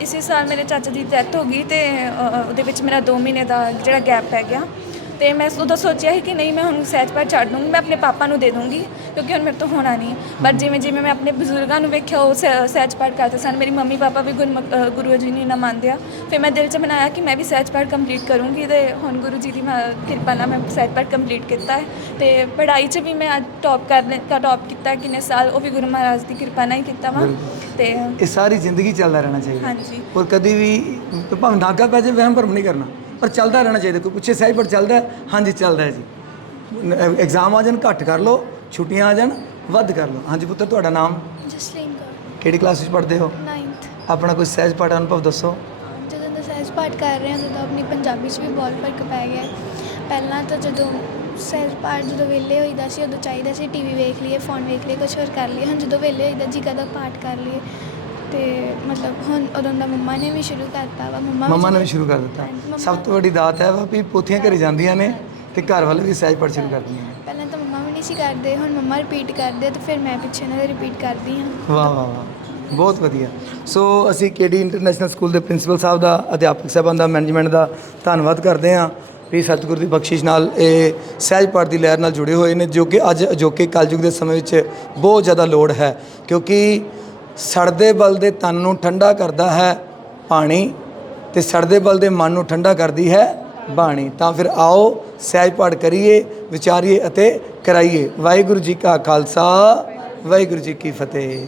ਇਸੇ ਸਾਲ ਮੇਰੇ ਚਾਚਾ ਜੀ ਦੀ ਡੈਥ ਹੋ ਗਈ ਤੇ ਉਹਦੇ ਵਿੱਚ ਮੇਰਾ 2 ਮਹੀਨੇ ਦਾ ਜਿਹੜਾ ਗੈਪ ਪੈ ਗਿਆ। ਤੇ ਮੈਂ ਉਦੋਂ ਸੋਚਿਆ ਸੀ ਕਿ ਨਹੀਂ ਮੈਂ ਹੁਣ ਸਹਿਜ ਪਾਠ ਛੱਡ ਦੂੰਗੀ ਮੈਂ ਆਪਣੇ ਪਾਪਾ ਨੂੰ ਦੇ ਦੂੰਗੀ ਕਿਉਂਕਿ ਹੁਣ ਮੇਰੇ ਤੋਂ ਹੋਣਾ ਨਹੀਂ। ਪਰ ਜਿਵੇਂ ਜਿਵੇਂ ਮੈਂ ਆਪਣੇ ਬਜ਼ੁਰਗਾਂ ਨੂੰ ਵੇਖਿਆ ਉਹ ਸਹਿ- ਸਹਿਜ ਪਾਠ ਕਰਦੇ ਸਨ। ਮੇਰੀ ਮੰਮੀ ਪਾਪਾ ਵੀ ਗੁਰਮੁਖ- ਅ, ਗੁਰੂ ਜੀ ਨੂੰ ਨਾ ਮੰਨਦੇ ਆ। ਫਿਰ ਮੈਂ ਦਿਲ 'ਚ ਬਣਾਇਆ ਕਿ ਮੈਂ ਵੀ ਸਹਿਜ ਪਾਠ ਕੰਪਲੀਟ ਕਰੂੰਗੀ ਤੇ ਹੁਣ ਗੁਰੂ ਜੀ ਦੀ ਮੈਂ ਕਿਰਪਾ ਨਾਲ ਮੈਂ ਸਹਿਜ ਪਾਠ ਕੰਪਲੀਟ ਕੀਤਾ ਹੈ। ਤੇ ਪੜ੍ਹਾਈ 'ਚ ਵੀ ਮੈਂ ਅੱਜ ਟੌਪ ਕਰ ਟੌਪ ਕੀਤਾ ਕਿੰਨੇ ਸਾਲ ਉਹ ਵੀ ਗੁਰੂ ਮਹਾਰਾਜ ਦੀ ਕਿਰਪਾ ਨਾਲ ਹੀ ਕੀਤਾ ਵਾ। ਤੇ
ਇਹ ਸਾਰੀ ਜ਼ਿੰਦਗੀ ਚੱਲਦਾ ਰਹਿਣਾ ਚਾਹੀਦਾ।
ਹਾਂਜੀ।
ਔਰ ਕਦੀ ਵੀ ਭਾਵੇਂ ਨਾਗਾ ਪੈ ਜਾਏ ਵਹਿਮ ਭਰਮ ਨਹੀਂ ਕਰਨਾ। ਪਰ ਚੱਲਦਾ ਰਹਿਣਾ ਚਾਹੀਦਾ ਕੋਈ ਪੁੱਛੇ ਸਹਿਜ ਪਾਠ ਚੱਲਦਾ ਹੈ? ਹਾਂਜੀ ਚੱਲਦਾ ਹੈ ਜੀ। ਐਗਜ਼ਾਮ ਆ ਜਾਣ ਘੱਟ ਕਰ ਲਓ ਛੁੱਟੀਆਂ ਆ ਜਾਣ ਵੱਧ ਕਰ ਲਓ। ਹਾਂਜੀ ਪੁੱਤਰ ਤੁਹਾਡਾ ਨਾਮ?
ਜਸਲੀਨ ਕੌਰ।
ਕਿਹੜੀ ਕਲਾਸ ਵਿੱਚ ਪੜ੍ਹਦੇ ਹੋ?
9th
ਆਪਣਾ ਕੋਈ ਸਹਿਜ ਪਾਠ ਅਨੁਭਵ ਦੱਸੋ।
ਜਦੋਂ ਦਾ ਸਹਿਜ ਪਾਠ ਕਰ ਰਹੇ ਹਾਂ ਉਦੋਂ ਆਪਣੀ ਪੰਜਾਬੀ 'ਚ ਵੀ ਬਹੁਤ ਫ਼ਰਕ ਪੈ ਗਿਆ ਹੈ। ਪਹਿਲਾਂ ਤਾਂ ਜਦੋਂ ਸਹਿਜ ਪਾਠ ਜਦੋਂ ਵਿਹਲੇ ਹੋਈਦਾ ਸੀ ਉਦੋਂ ਚਾਹੀਦਾ ਸੀ ਟੀਵੀ ਵੇਖ ਲਈਏ ਫੋਨ ਵੇਖ ਲਈਏ ਕੁਝ ਹੋਰ ਕਰ ਲਈਏ। ਹੁਣ ਜਦੋਂ ਵਿਹਲੇ ਹੋਈਦਾ ਜੀ ਕਦਾ ਪਾਠ ਕਰ ਲਈਏ। ਤੇ ਮਤਲਬ ਹੁਣ ਉਦੋਂ ਦਾ ਮੰਮਾ ਨੇ ਵੀ ਸ਼ੁਰੂ ਕਰਤਾ ਵਾ ਮੰਮਾ
ਮੰਮਾ ਨੇ ਵੀ ਸ਼ੁਰੂ ਕਰ ਦਿੱਤਾ।
ਮੰਮਾ-
ਸਭ ਤੋਂ ਵੱਡੀ ਦਾਤ ਹੈ ਵਾ ਵੀ ਪੋਥੀਆਂ ਘਰੇ ਜਾਂਦੀਆਂ ਨੇ ਤੇ ਘਰ ਵਾਲੇ ਵੀ ਸਹਿਜ ਪਾਠ ਸ਼ੁਰੂ ਕਰ ਦਿੰਦੇ ਨੇ।
ਪਹਿਲਾਂ ਤਾਂ ਮੰਮਾ ਵੀ ਨਹੀਂ ਸੀ ਕਰਦੇ ਹੁਣ ਮੰਮਾ ਰਿਪੀਟ ਕਰਦੇ ਤੇ ਫਿਰ ਮੈਂ ਪਿੱਛੇ ਨਾਲ ਰਿਪੀਟ ਕਰਦੀ ਹਾਂ।
ਵਾਹ ਵਾਹ ਵਾਹ। ਬਹੁਤ ਵਧੀਆ। ਸੋ ਅਸੀਂ ਕੇਡੀ ਇੰਟਰਨੈਸ਼ਨਲ ਸਕੂਲ ਦੇ ਪ੍ਰਿੰਸੀਪਲ ਸਾਹਿਬ ਦਾ ਅਧਿਆਪਕ ਸਾਹਿਬਾਨ ਦਾ ਮੈਨੇਜਮੈਂਟ ਦਾ ਧੰਨਵਾਦ ਕਰਦੇ ਹਾਂ। ਵੀ ਸਤਿਗੁਰ ਦੀ ਬਖਸ਼ਿਸ਼ ਨਾਲ ਇਹ ਸਹਿਜ ਪਾਠ ਦੀ ਲਹਿਰ ਨਾਲ ਜੁੜੇ ਹੋਏ ਨੇ ਜੋ ਕਿ ਅੱਜ ਅਜੋਕੇ ਕਲਯੁਗ ਦੇ ਸਮੇਂ ਵਿੱਚ ਬਹੁਤ ਜ਼ਿਆਦਾ ਲੋੜ ਹੈ। ਕਿਉਂਕਿ ਸੜਦੇ ਬਲ ਦੇ ਤਨ ਨੂੰ ਠੰਡਾ ਕਰਦਾ ਹੈ ਪਾਣੀ ਤੇ ਸੜਦੇ ਬਲ ਦੇ ਮਨ ਨੂੰ ਠੰਡਾ ਕਰਦੀ ਹੈ ਬਾਣੀ। ਤਾਂ ਫਿਰ ਆਓ ਸਹਿਜ ਪਾਠ ਕਰੀਏ, ਵਿਚਾਰੀਏ ਅਤੇ ਕਰਾਈਏ। ਵਾਹਿਗੁਰੂ ਜੀ ਕਾ ਖਾਲਸਾ, ਵਾਹਿਗੁਰੂ ਜੀ ਕੀ ਫਤਿਹ।